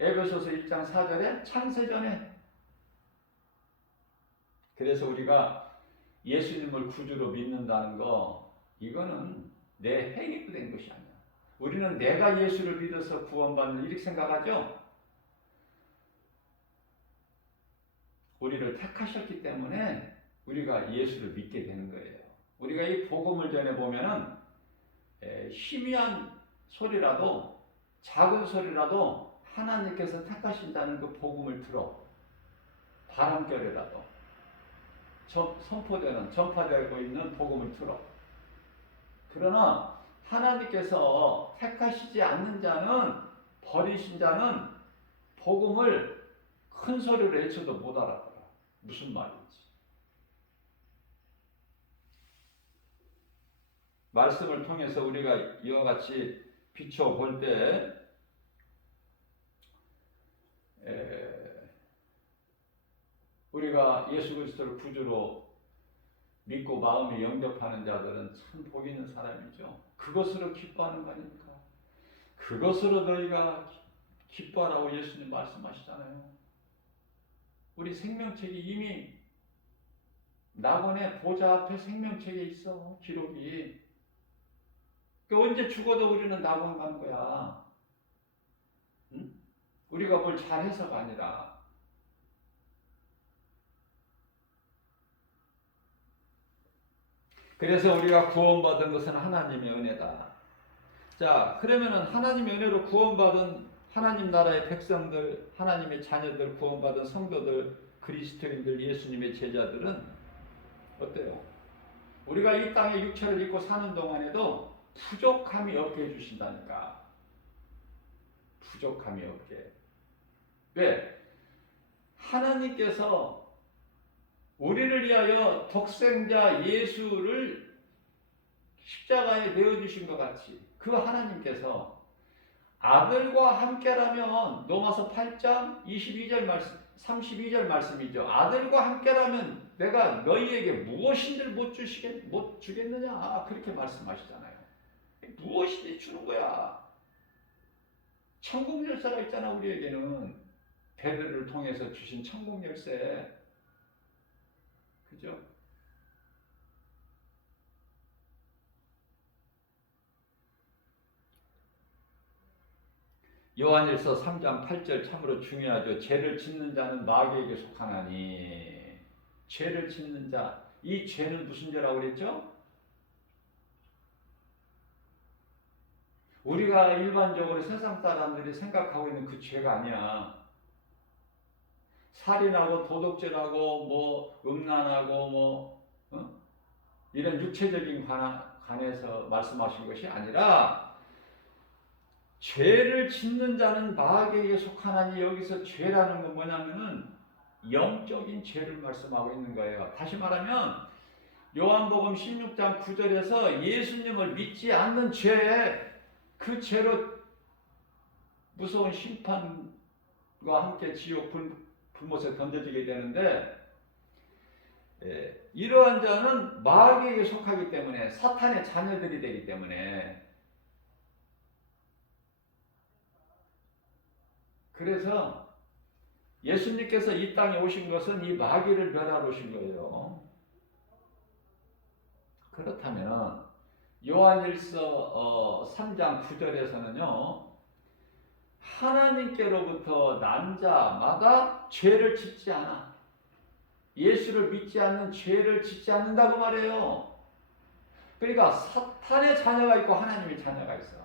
에베소서 1장 4절에 창세전에. 그래서 우리가 예수님을 구주로 믿는다는 거, 이거는 내 행위로 된 것이 아니야. 우리는 내가 예수를 믿어서 구원받는 이렇게 생각하죠? 우리를 택하셨기 때문에 우리가 예수를 믿게 되는 거예요. 우리가 이 복음을 전해보면은 희미한 소리라도, 작은 소리라도 하나님께서 택하신다는 그 복음을 들어. 바람결이라도 선포되는, 전파되고 있는 복음을 들어. 그러나 하나님께서 택하시지 않는 자는, 버리신 자는 복음을 큰 소리로 외쳐도 못 알아들어. 무슨 말인지. 말씀을 통해서 우리가 이와 같이 비춰볼 때 우리가 예수 그리스도를 구주로 믿고 마음에 영접하는 자들은 참 복 있는 사람이죠. 그것으로 기뻐하는 거 아닙니까? 그것으로 너희가 기뻐하라고 예수님 말씀하시잖아요. 우리 생명책이 이미 낙원의 보좌 앞에 생명책에 있어. 기록이. 그러니까 언제 죽어도 우리는 낙원 가는 거야. 응? 우리가 뭘 잘해서가 아니라. 그래서 우리가 구원받은 것은 하나님의 은혜다. 자, 그러면은 하나님의 은혜로 구원받은 하나님 나라의 백성들, 하나님의 자녀들, 구원받은 성도들, 그리스도인들, 예수님의 제자들은 어때요? 우리가 이 땅에 육체를 입고 사는 동안에도 부족함이 없게 해주신다니까. 부족함이 없게. 왜? 하나님께서 우리를 위하여 독생자 예수를 십자가에 내어주신 것 같이 그 하나님께서 아들과 함께라면, 로마서 8장 22절 말씀, 32절 말씀이죠. 아들과 함께라면 내가 너희에게 무엇인들 못 주겠느냐, 그렇게 말씀하시잖아요. 무엇인지 주는 거야. 천국 열쇠가 있잖아. 우리에게는 베드로를 통해서 주신 천국 열쇠. 그죠? 요한일서 3장 8절 참으로 중요하죠. 죄를 짓는 자는 마귀에게 속하나니. 죄를 짓는 자, 이 죄는 무슨 죄라고 그랬죠? 우리가 일반적으로 세상 사람들이 생각하고 있는 그 죄가 아니야. 살인하고 도둑질하고 뭐 음란하고 뭐 이런 육체적인 관해서 말씀하신 것이 아니라, 죄를 짓는 자는 마귀에게 속하나니, 여기서 죄라는 건 뭐냐면은 영적인 죄를 말씀하고 있는 거예요. 다시 말하면 요한복음 16장 9절에서 예수님을 믿지 않는 죄, 그 죄로 무서운 심판과 함께 지옥 불못에 던져지게 되는데, 이러한 자는 마귀에게 속하기 때문에, 사탄의 자녀들이 되기 때문에, 그래서 예수님께서 이 땅에 오신 것은 이 마귀를 멸하러 오신 거예요. 그렇다면 요한일서 3장 9절에서는요, 하나님께로부터 난 자마다 죄를 짓지 않아. 예수를 믿지 않는 죄를 짓지 않는다고 말해요. 그러니까 사탄의 자녀가 있고 하나님의 자녀가 있어.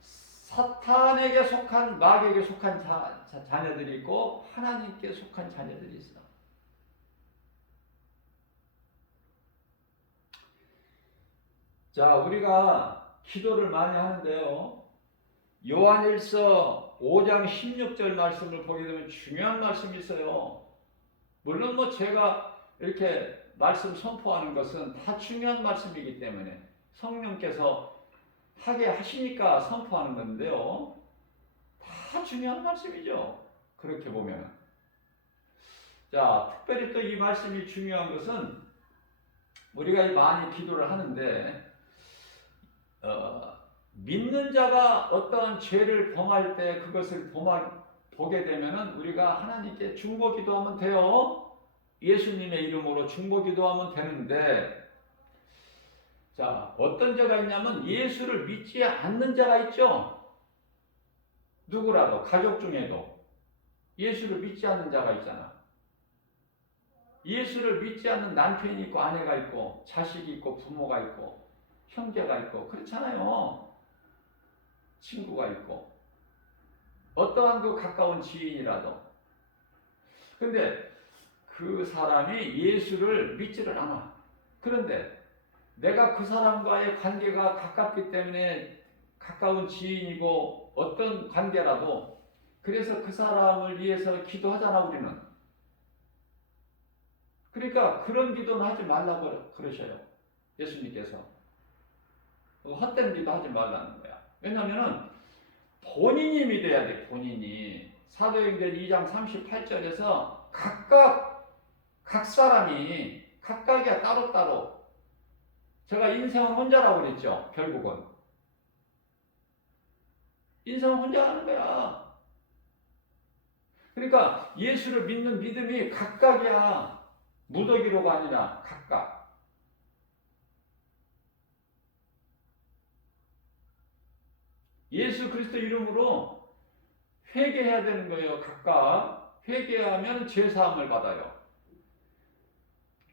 사탄에게 속한, 마귀에게 속한 자녀들이 있고 하나님께 속한 자녀들이 있어. 자, 우리가 기도를 많이 하는데요. 요한일서 5장 16절 말씀을 보게 되면 중요한 말씀이 있어요. 물론 뭐 제가 이렇게 말씀 선포하는 것은 다 중요한 말씀이기 때문에 성령께서 하게 하시니까 선포하는 건데요. 다 중요한 말씀이죠. 그렇게 보면. 자, 특별히 또 이 말씀이 중요한 것은 우리가 많이 기도를 하는데 믿는 자가 어떠한 죄를 범할 때 그것을 보게 되면은 우리가 하나님께 중보기도하면 돼요. 예수님의 이름으로 중보기도하면 되는데, 자, 어떤 자가 있냐면 예수를 믿지 않는 자가 있죠. 누구라도 가족 중에도 예수를 믿지 않는 자가 있잖아. 예수를 믿지 않는 남편이 있고 아내가 있고 자식이 있고 부모가 있고 형제가 있고 그렇잖아요. 친구가 있고 어떠한 그 가까운 지인이라도. 근데 그 사람이 예수를 믿지를 않아. 그런데 내가 그 사람과의 관계가 가깝기 때문에 가까운 지인이고 어떤 관계라도 그래서 그 사람을 위해서 기도하잖아 우리는. 그러니까 그런 기도는 하지 말라고 그러셔요. 예수님께서. 헛된 기도 하지 말라는 거야. 왜냐하면 본인이 믿어야 돼. 본인이. 사도행전 2장 38절에서 각 사람이 각각이야 따로따로. 제가 인생은 혼자라고 그랬죠. 결국은. 인생은 혼자 하는 거야. 그러니까 예수를 믿는 믿음이 각각이야. 무더기로가 아니라 각각. 예수 그리스도 이름으로 회개해야 되는 거예요. 각각. 회개하면 죄사함을 받아요.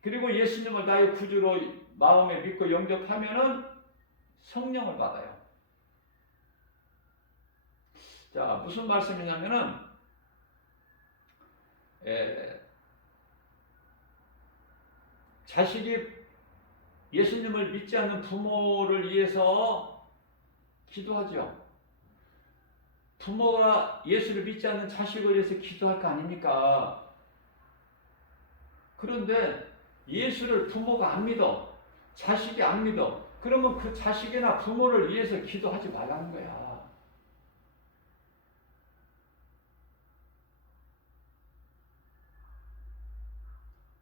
그리고 예수님을 나의 구주로 마음에 믿고 영접하면은 성령을 받아요. 자, 무슨 말씀이냐면은 자식이 예수님을 믿지 않는 부모를 위해서 기도하죠. 부모가 예수를 믿지 않는 자식을 위해서 기도할 거 아닙니까? 그런데 예수를 부모가 안 믿어. 자식이 안 믿어. 그러면 그 자식이나 부모를 위해서 기도하지 말라는 거야.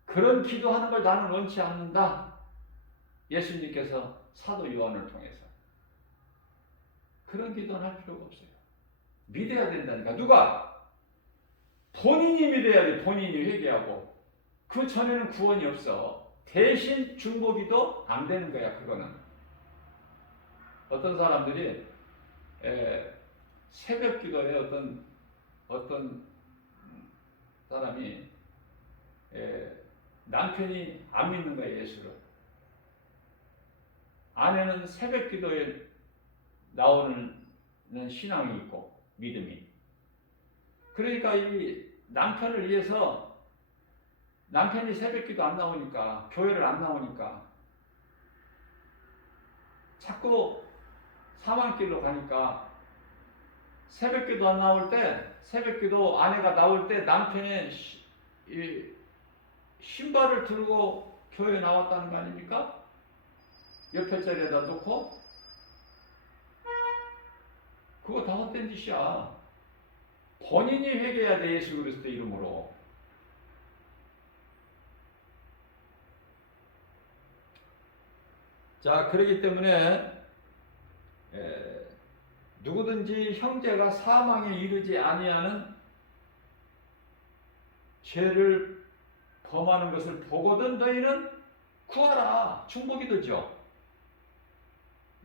그런 기도하는 걸 나는 원치 않는다. 예수님께서 사도 요한을 통해서. 그런 기도는 할 필요가 없어요. 믿어야 된다니까. 누가? 본인이 믿어야 돼. 본인이 회개하고. 그 전에는 구원이 없어. 대신 중보기도 안 되는 거야. 그거는. 어떤 사람들이 새벽 기도에 어떤 사람이 남편이 안 믿는 거야. 예수를. 아내는 새벽 기도에 나오는 신앙이 있고 믿음이. 그러니까 이 남편을 위해서 남편이 새벽기도 안 나오니까 교회를 안 나오니까 자꾸 사망길로 가니까 새벽기도 안 나올 때 새벽기도 아내가 나올 때 남편의 신발을 들고 교회에 나왔다는 거 아닙니까? 옆에 자리에다 놓고 그거 다 헛된 짓이야. 본인이 회개해야 돼. 예수 그리스도 이름으로. 자, 그렇기 때문에 누구든지 형제가 사망에 이르지 아니하는 죄를 범하는 것을 보거든 너희는 구하라. 중보기도죠.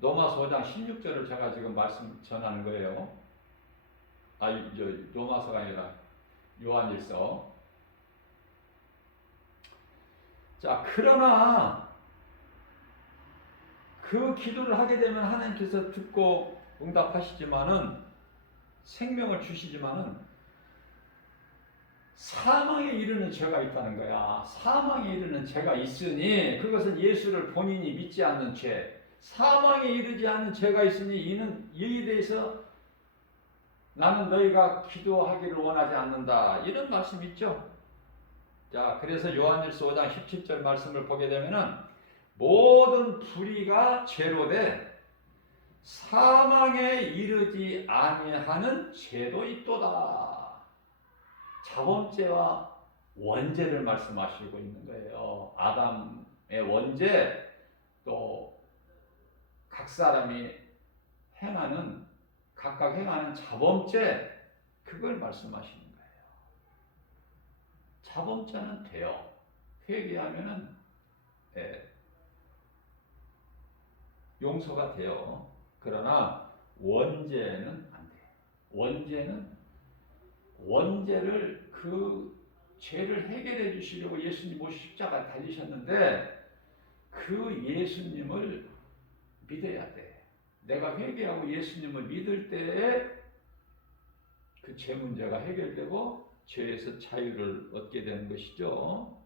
로마서 5장 16절을 제가 지금 말씀 전하는 거예요. 로마서가 아니라 요한일서. 자, 그러나 그 기도를 하게 되면 하나님께서 듣고 응답하시지만은 생명을 주시지만은 사망에 이르는 죄가 있다는 거야. 사망에 이르는 죄가 있으니 그것은 예수를 본인이 믿지 않는 죄. 사망에 이르지 않는 죄가 있으니 이에 대해서 나는 너희가 기도하기를 원하지 않는다. 이런 말씀 있죠. 자, 그래서 요한일서 5장 17절 말씀을 보게 되면은 모든 불의가 죄로 돼 사망에 이르지 아니하는 죄도 있도다. 자범죄와 원죄를 말씀하시고 있는 거예요. 아담의 원죄, 또 각 사람이 각각 행하는 자범죄, 그걸 말씀하시는 거예요. 자범죄는 돼요. 회개하면은 용서가 돼요. 그러나 원죄는 안 돼요. 원죄를 그 죄를 해결해 주시려고 예수님 오시 십자가 달리셨는데 그 예수님을 믿어야 돼. 내가 회개하고 예수님을 믿을 때에 그 죄 문제가 해결되고 죄에서 자유를 얻게 되는 것이죠.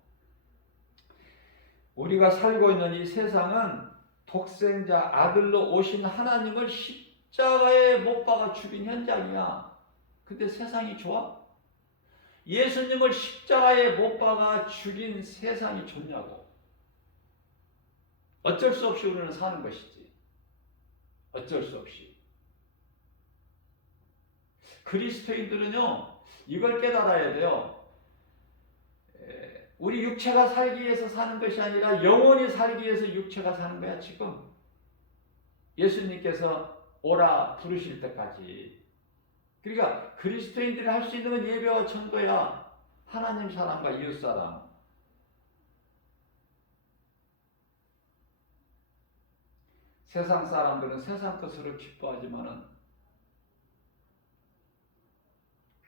우리가 살고 있는 이 세상은 독생자 아들로 오신 하나님을 십자가에 못 박아 죽인 현장이야. 근데 세상이 좋아? 예수님을 십자가에 못 박아 죽인 세상이 좋냐고. 어쩔 수 없이 우리는 사는 것이지. 어쩔 수 없이. 그리스도인들은요, 이걸 깨달아야 돼요. 우리 육체가 살기 위해서 사는 것이 아니라 영원히 살기 위해서 육체가 사는 거야, 지금. 예수님께서 오라 부르실 때까지. 그러니까 그리스도인들이 할 수 있는 건 예배와 전도야. 하나님 사랑과 이웃 사랑. 세상 사람들은 세상 것으로 기뻐하지만은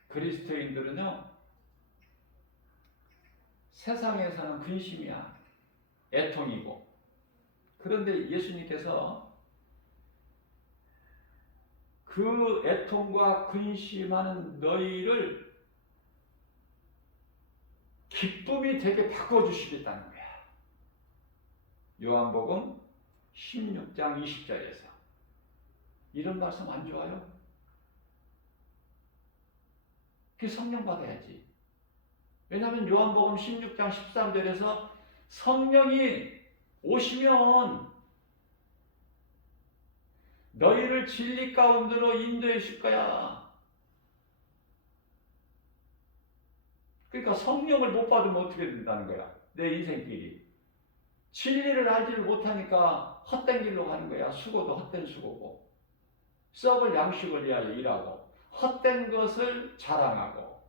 그리스도인들은요, 세상에서는 근심이야. 애통이고. 그런데 예수님께서 그 애통과 근심하는 너희를 기쁨이 되게 바꿔주시겠다는 거야. 요한복음 16장 20절에서. 이런 말씀 안 좋아요? 그 성령 받아야지. 왜냐하면 요한복음 16장 13절에서 성령이 오시면 너희를 진리 가운데로 인도해 줄 거야. 그러니까 성령을 못 받으면 어떻게 된다는 거야? 내 인생길이. 진리를 알지를 못하니까 헛된 길로 가는 거야. 수고도 헛된 수고고. 썩을 양식을 위하여 일하고 헛된 것을 자랑하고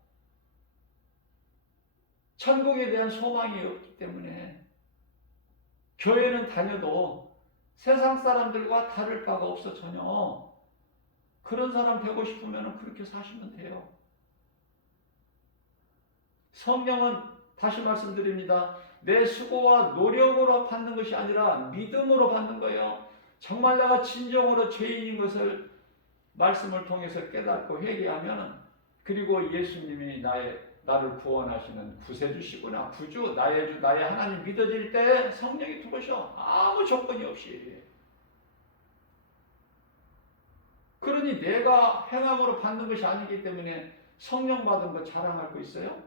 천국에 대한 소망이 없기 때문에 교회는 다녀도 세상 사람들과 다를 바가 없어 전혀. 그런 사람 되고 싶으면 그렇게 사시면 돼요. 성령은 다시 말씀드립니다. 내 수고와 노력으로 받는 것이 아니라 믿음으로 받는 거예요. 정말 내가 진정으로 죄인인 것을 말씀을 통해서 깨닫고 회개하면, 그리고 예수님이 나를 구원하시는 구세주시구나, 구주, 나의 주, 나의 하나님 믿어질 때 성령이 들어오셔. 아무 조건이 없이. 그러니 내가 행함으로 받는 것이 아니기 때문에 성령 받은 거 자랑할 거 있어요?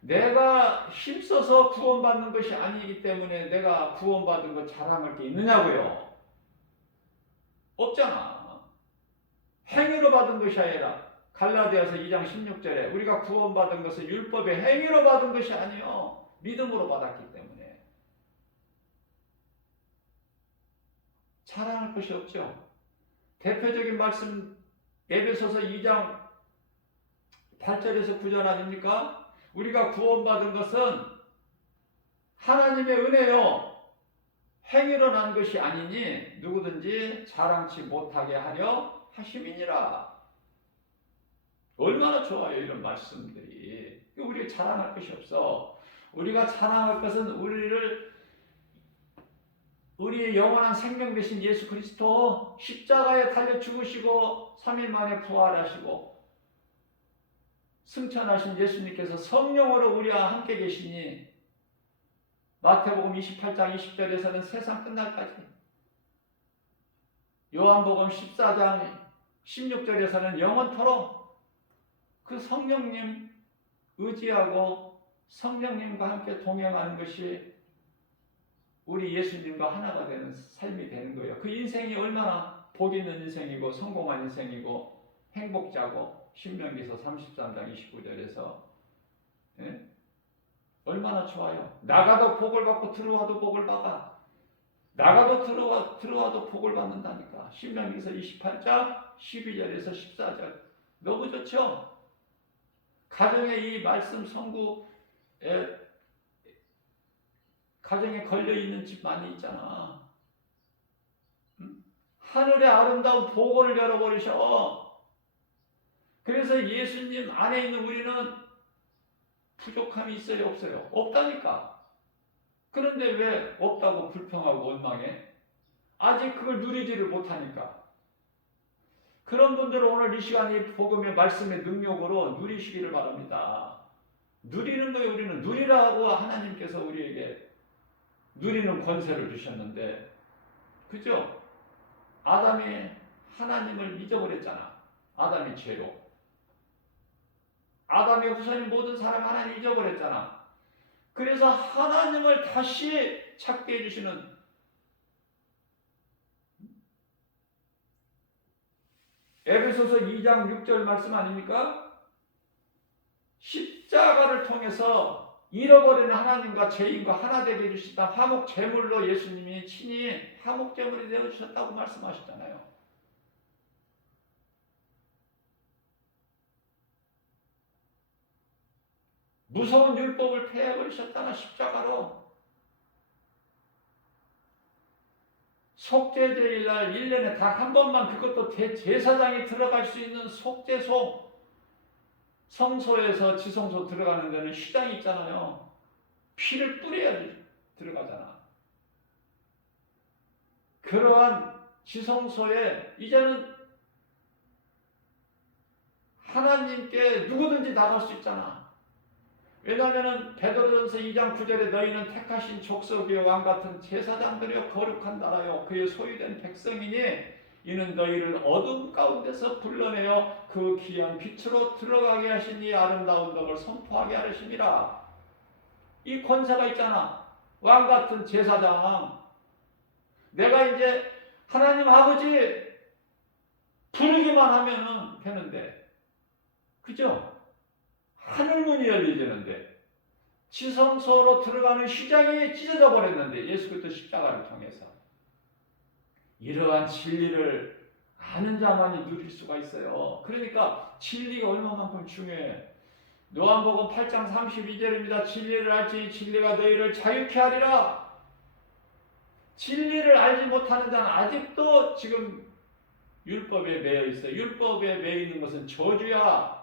내가 힘써서 구원받는 것이 아니기 때문에 내가 구원받은 거 자랑할 게 있느냐고요? 없잖아. 행위로 받은 것이 아니라 갈라디아서 2장 16절에 우리가 구원받은 것은 율법의 행위로 받은 것이 아니요, 믿음으로 받았기 때문에 자랑할 것이 없죠. 대표적인 말씀 에베소서 2장 8절에서 9절 아닙니까? 우리가 구원받은 것은 하나님의 은혜요, 행위로 난 것이 아니니 누구든지 자랑치 못하게 하려 하심이니라. 얼마나 좋아요, 이런 말씀들이. 우리가 자랑할 것이 없어. 우리가 찬양할 것은 우리의 영원한 생명 되신 예수 그리스도 십자가에 달려 죽으시고 3일 만에 부활하시고 승천하신 예수님께서 성령으로 우리와 함께 계시니 마태복음 28장 20절에서는 세상 끝날까지, 요한복음 14장 16절에서는 영원토록 그 성령님 의지하고 성령님과 함께 동행하는 것이 우리 예수님과 하나가 되는 삶이 되는 거예요. 그 인생이 얼마나 복 있는 인생이고 성공한 인생이고 행복자고, 신명기서 33장 29절에서 얼마나 좋아요. 나가도 복을 받고 들어와도 복을 받아. 나가도 들어와도 복을 받는다니까. 신명기서 28장 12절에서 14절. 너무 좋죠? 가정에 이 말씀 선구에 가정에 걸려있는 집 많이 있잖아. 하늘의 아름다운 복을 열어버리셔. 그래서 예수님 안에 있는 우리는 부족함이 있어요, 없어요? 없다니까. 그런데 왜 없다고 불평하고 원망해? 아직 그걸 누리지를 못하니까. 그런 분들은 오늘 이 시간이 복음의 말씀의 능력으로 누리시기를 바랍니다. 누리는 거에 우리는 누리라고 하나님께서 우리에게 누리는 권세를 주셨는데, 그죠? 아담이 하나님을 잊어버렸잖아. 아담이 죄로. 아담의 후손인 모든 사람 하나님 잊어버렸잖아. 그래서 하나님을 다시 찾게 해주시는, 에베소서 2장 6절 말씀 아닙니까? 십자가를 통해서 잃어버린 하나님과 죄인과 하나 되게 해주시다. 화목 제물로 예수님이 친히 화목 제물이 되어주셨다고 말씀하셨잖아요. 무서운 율법을 폐해버리셨잖아, 십자가로. 속죄제일날 1년에 단 한 번만, 그것도 제사장이 들어갈 수 있는 속죄소, 성소에서 지성소 들어가는 데는 휘장이 있잖아요. 피를 뿌려야지 들어가잖아. 그러한 지성소에 이제는 하나님께 누구든지 나갈 수 있잖아. 왜냐하면 베드로전서 2장 9절에 너희는 택하신 족속이요 왕같은 제사장들이요 거룩한 나라요 그의 소유된 백성이니 이는 너희를 어둠 가운데서 불러내어 그 귀한 빛으로 들어가게 하신 이 아름다운 덕을 선포하게 하심이라. 이 권세가 있잖아. 왕같은 제사장. 내가 이제 하나님 아버지 부르기만 하면 되는데, 그죠? 하늘문이 열리는데 지성소로 들어가는 휘장이 찢어져 버렸는데 예수 그리스도 십자가를 통해서 이러한 진리를 아는 자만이 누릴 수가 있어요. 그러니까 진리가 얼마만큼 중요해. 요한복음 8장 32절입니다. 진리를 알지 진리가 너희를 자유케 하리라. 진리를 알지 못하는 자는 아직도 지금 율법에 매여 있어요. 율법에 매여 있는 것은 저주야.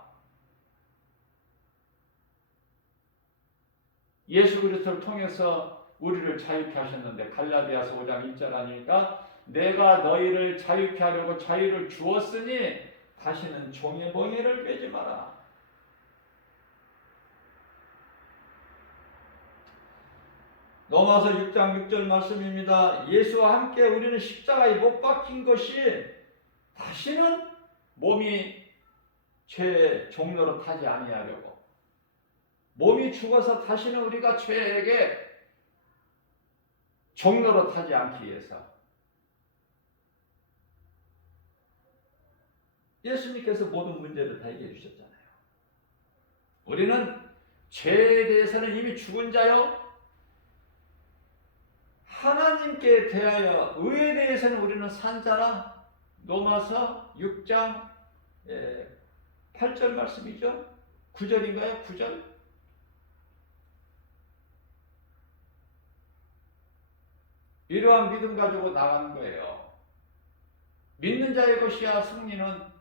예수 그리스도를 통해서 우리를 자유케 하셨는데 갈라디아서 5장 1절 아닙니까? 내가 너희를 자유케 하려고 자유를 주었으니 다시는 종의 멍에를 매지 마라. 로마서 6장 6절 말씀입니다. 예수와 함께 우리는 십자가에 못 박힌 것이 다시는 몸이 죄의 종로로 타지 아니하려고, 몸이 죽어서 다시는 우리가 죄에게 종로로 타지 않기 위해서 예수님께서 모든 문제를 다 해결해 주셨잖아요. 우리는 죄에 대해서는 이미 죽은 자요, 하나님께 대하여 의에 대해서는 우리는 산 자라. 로마서 6장 8절 말씀이죠. 9절인가요? 9절. 이러한 믿음 가지고 나가는 거예요. 믿는 자의 것이야 승리는.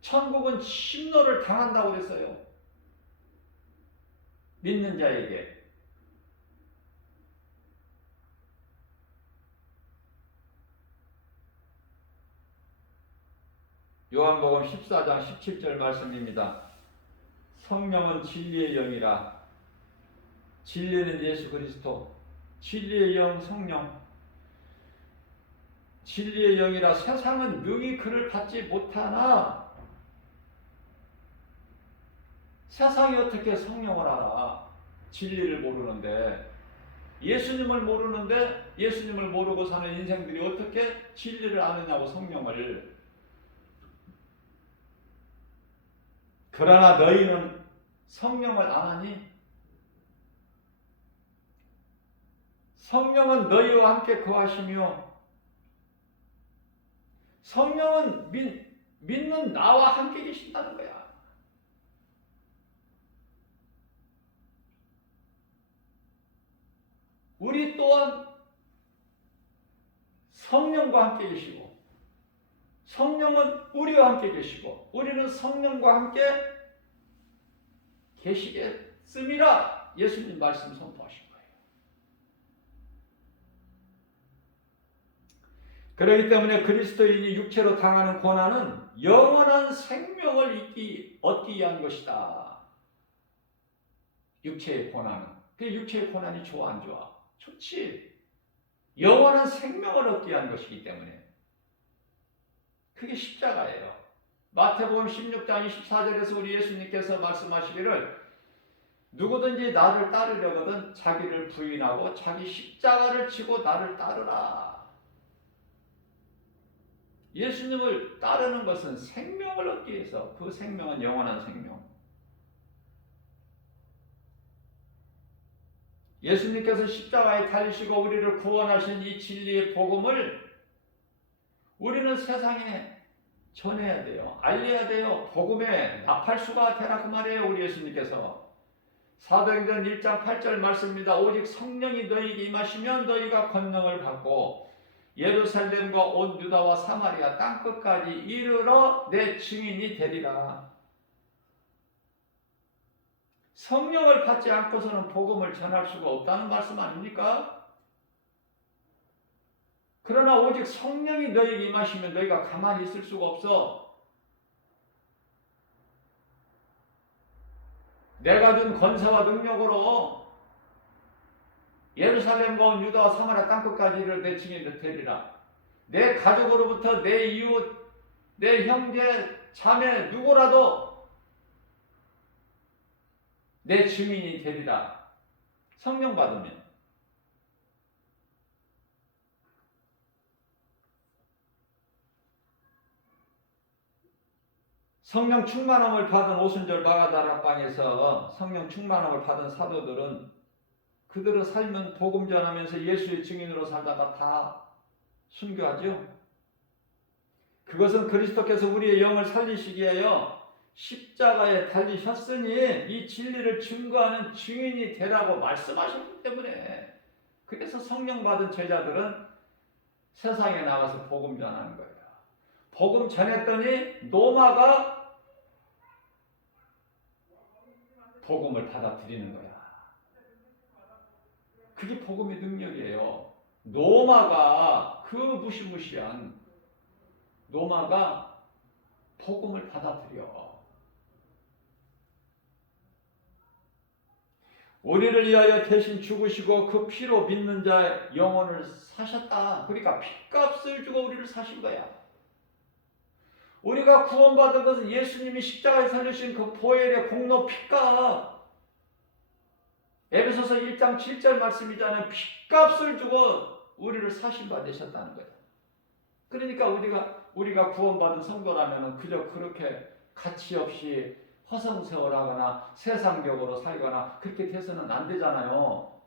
천국은 심노를 당한다고 그랬어요. 믿는 자에게. 요한복음 14장 17절 말씀입니다. 성령은 진리의 영이라. 진리는 예수 그리스도, 진리의 영 성령. 진리의 영이라 세상은 능히 그를 받지 못하나. 세상이 어떻게 성령을 알아? 진리를 모르는데, 예수님을 모르는데, 예수님을 모르고 사는 인생들이 어떻게 진리를 아느냐고, 성령을. 그러나 너희는 성령을 아나니? 성령은 너희와 함께 거하시며, 성령은 믿는 나와 함께 계신다는 거야. 우리 또한 성령과 함께 계시고, 성령은 우리와 함께 계시고, 우리는 성령과 함께 계시겠음이라 예수님 말씀 선포하신 거예요. 그렇기 때문에 그리스도인이 육체로 당하는 고난은 영원한 생명을 얻기 위한 것이다. 육체의 고난은. 그 육체의 고난이 좋아 안 좋아? 좋지. 영원한 생명을 얻기 위한 것이기 때문에. 그게 십자가예요. 마태복음 16장 24절에서 우리 예수님께서 말씀하시기를 누구든지 나를 따르려거든 자기를 부인하고 자기 십자가를 지고 나를 따르라. 예수님을 따르는 것은 생명을 얻기 위해서, 그 생명은 영원한 생명. 예수님께서 십자가에 달리시고 우리를 구원하신 이 진리의 복음을 우리는 세상에 전해야 돼요. 알려야 돼요. 복음의 나팔수가 되라 그 말이에요. 우리 예수님께서. 사도행전 1장 8절 말씀입니다. 오직 성령이 너희에게 임하시면 너희가 권능을 받고 예루살렘과 온 유다와 사마리아 땅끝까지 이르러 내 증인이 되리라. 성령을 받지 않고서는 복음을 전할 수가 없다는 말씀 아닙니까? 그러나 오직 성령이 너희에게 임하시면 너희가 가만히 있을 수가 없어. 내가 준 권세와 능력으로 예루살렘과 온 유다와 사마리아 땅끝까지 이르러 내 증인이 되리라. 내 가족으로부터 내 이웃, 내 형제, 자매 누구라도 내 증인이 되리라. 성령 받으면. 성령 충만함을 받은 오순절 마가다락방에서 성령 충만함을 받은 사도들은 그들의 삶은 복음 전하면서 예수의 증인으로 살다가 다 순교하죠. 그것은 그리스도께서 우리의 영을 살리시기 위하여 십자가에 달리셨으니 이 진리를 증거하는 증인이 되라고 말씀하셨기 때문에. 그래서 성령 받은 제자들은 세상에 나가서 복음 전하는 거예요. 복음 전했더니 노마가 복음을 받아들이는 거야. 그게 복음의 능력이에요. 노마가, 그 무시무시한 노마가 복음을 받아들여. 우리를 위하여 대신 죽으시고 그 피로 믿는 자의 영혼을 사셨다. 그러니까 핏값을 주고 우리를 사신 거야. 우리가 구원받은 것은 예수님이 십자가에 살리신 그 보혈의 공로 핏값. 에베소서 1장 7절 말씀이잖아요. 핏값을 주고 우리를 사신 바 되셨다는 거예요. 그러니까 우리가 구원받은 성도라면 그저 그렇게 가치 없이 허송세월하거나 세상적으로 살거나 그렇게 돼서는 안 되잖아요.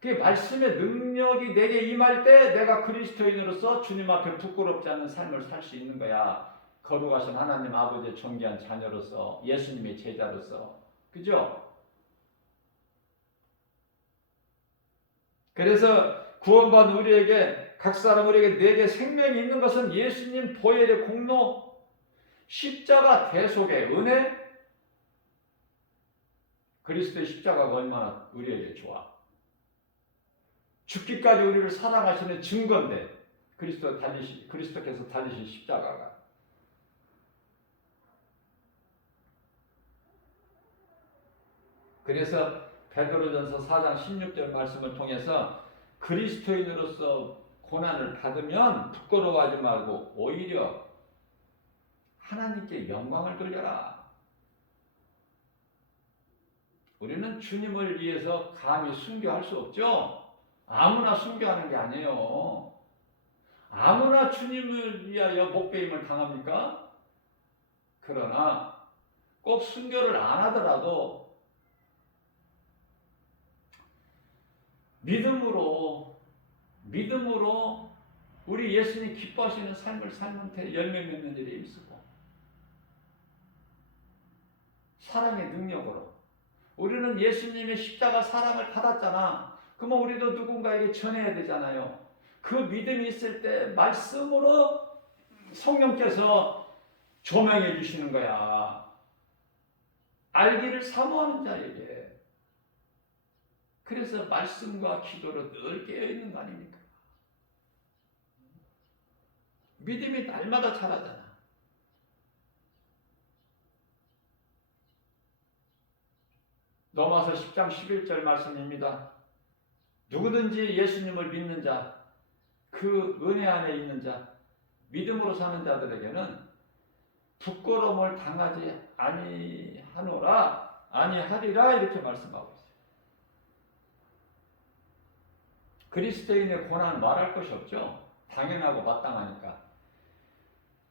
그 말씀의 능력이 내게 임할 때 내가 그리스도인으로서 주님 앞에 부끄럽지 않는 삶을 살 수 있는 거야. 거룩하신 하나님 아버지의 존귀한 자녀로서, 예수님의 제자로서. 그죠? 그래서 구원받은 우리에게, 각 사람 우리에게 내게 생명이 있는 것은 예수님 보혈의 공로, 십자가 대속의 은혜, 그리스도의 십자가가 얼마나 우리에게 좋아. 죽기까지 우리를 사랑하시는 증거인데 그리스도께서 달리신 십자가가. 그래서 베드로전서 4장 16절 말씀을 통해서 그리스도인으로서 고난을 받으면 부끄러워하지 말고 오히려 하나님께 영광을 돌려라. 우리는 주님을 위해서 감히 순교할 수 없죠. 아무나 순교하는 게 아니에요. 아무나 주님을 위하여 목배임을 당합니까? 그러나 꼭 순교를 안 하더라도 믿음으로 우리 예수님 기뻐하시는 삶을 살면 열매 맺는 일에 힘쓰고 사랑의 능력으로 우리는 예수님의 십자가 사랑을 받았잖아. 그러면 우리도 누군가에게 전해야 되잖아요. 그 믿음이 있을 때 말씀으로 성령께서 조명해 주시는 거야. 알기를 사모하는 자에게. 그래서 말씀과 기도로 늘 깨어있는 거 아닙니까? 믿음이 날마다 자라잖아. 로마서 10장 11절 말씀입니다. 누구든지 예수님을 믿는 자, 그 은혜 안에 있는 자, 믿음으로 사는 자들에게는 부끄러움을 당하지 아니하리라 이렇게 말씀하고 있어요. 그리스도인의 고난은 말할 것이 없죠. 당연하고 마땅하니까.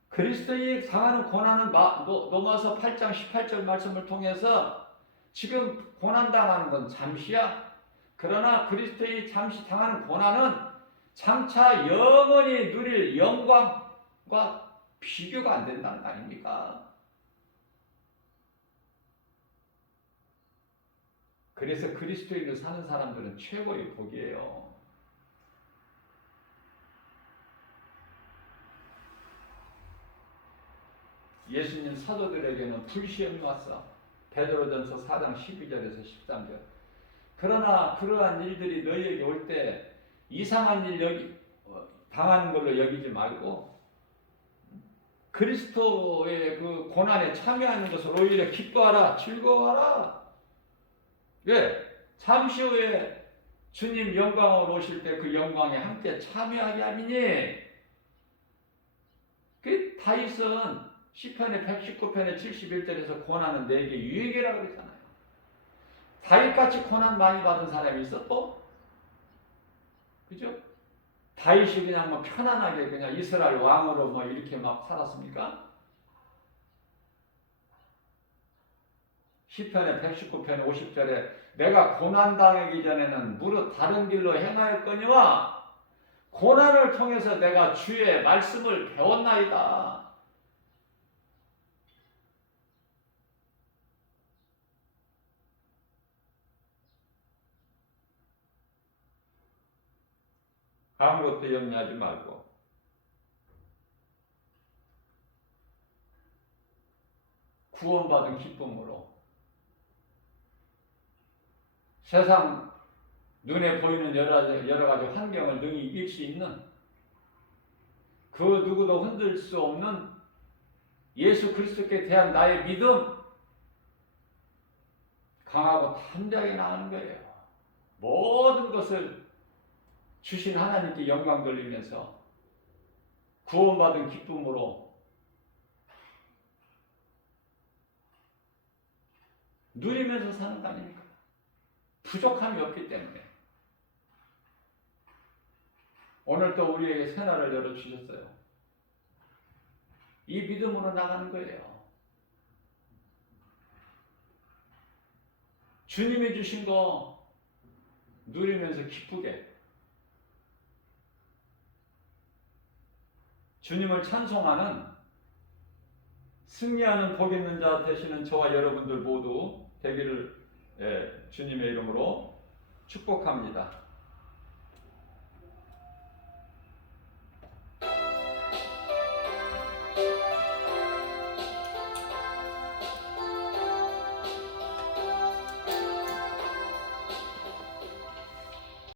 그리스도인이 당하는 고난은 로마서 8장 18절 말씀을 통해서 지금 고난당하는 건 잠시야. 그러나 그리스도인이 잠시 당하는 고난은 장차 영원히 누릴 영광과 비교가 안 된다는 거 아닙니까? 그래서 그리스도인을 사는 사람들은 최고의 복이에요. 예수님 사도들에게는 불시험이 왔어. 베드로전서 4장 12절에서 13절. 그러나 그러한 일들이 너희에게 올 때 이상한 일 당하는 걸로 여기지 말고 그리스도의 그 고난에 참여하는 것을 오히려 기뻐하라, 즐거워하라. 왜? 잠시 후에 주님 영광으로 오실 때 그 영광에 함께 참여하게 함이니. 그 다윗은 시편의 119편의 71절에서 고난은 내게 유익이라고 그랬잖아요. 다윗같이 고난 많이 받은 사람이 있어 또? 그죠? 다윗이 그냥 뭐 편안하게 그냥 이스라엘 왕으로 뭐 이렇게 막 살았습니까? 시편의 119편 50절에 내가 고난 당하기 전에는 무릇 다른 길로 행하였거니와 고난을 통해서 내가 주의 말씀을 배웠나이다. 아무것도 염려하지 말고 구원받은 기쁨으로 세상 눈에 보이는 여러 가지 환경을 능히 이길 수 있는 그 누구도 흔들 수 없는 예수 그리스도께 대한 나의 믿음 강하고 담대하게 나가는 거예요. 모든 것을 주신 하나님께 영광 돌리면서 구원받은 기쁨으로 누리면서 사는 거 아닙니까? 부족함이 없기 때문에. 오늘 또 우리에게 새날을 열어주셨어요. 이 믿음으로 나가는 거예요. 주님이 주신 거 누리면서 기쁘게 주님을 찬송하는 승리하는 복 있는 자 되시는 저와 여러분들 모두 되기를 주님의 이름으로 축복합니다.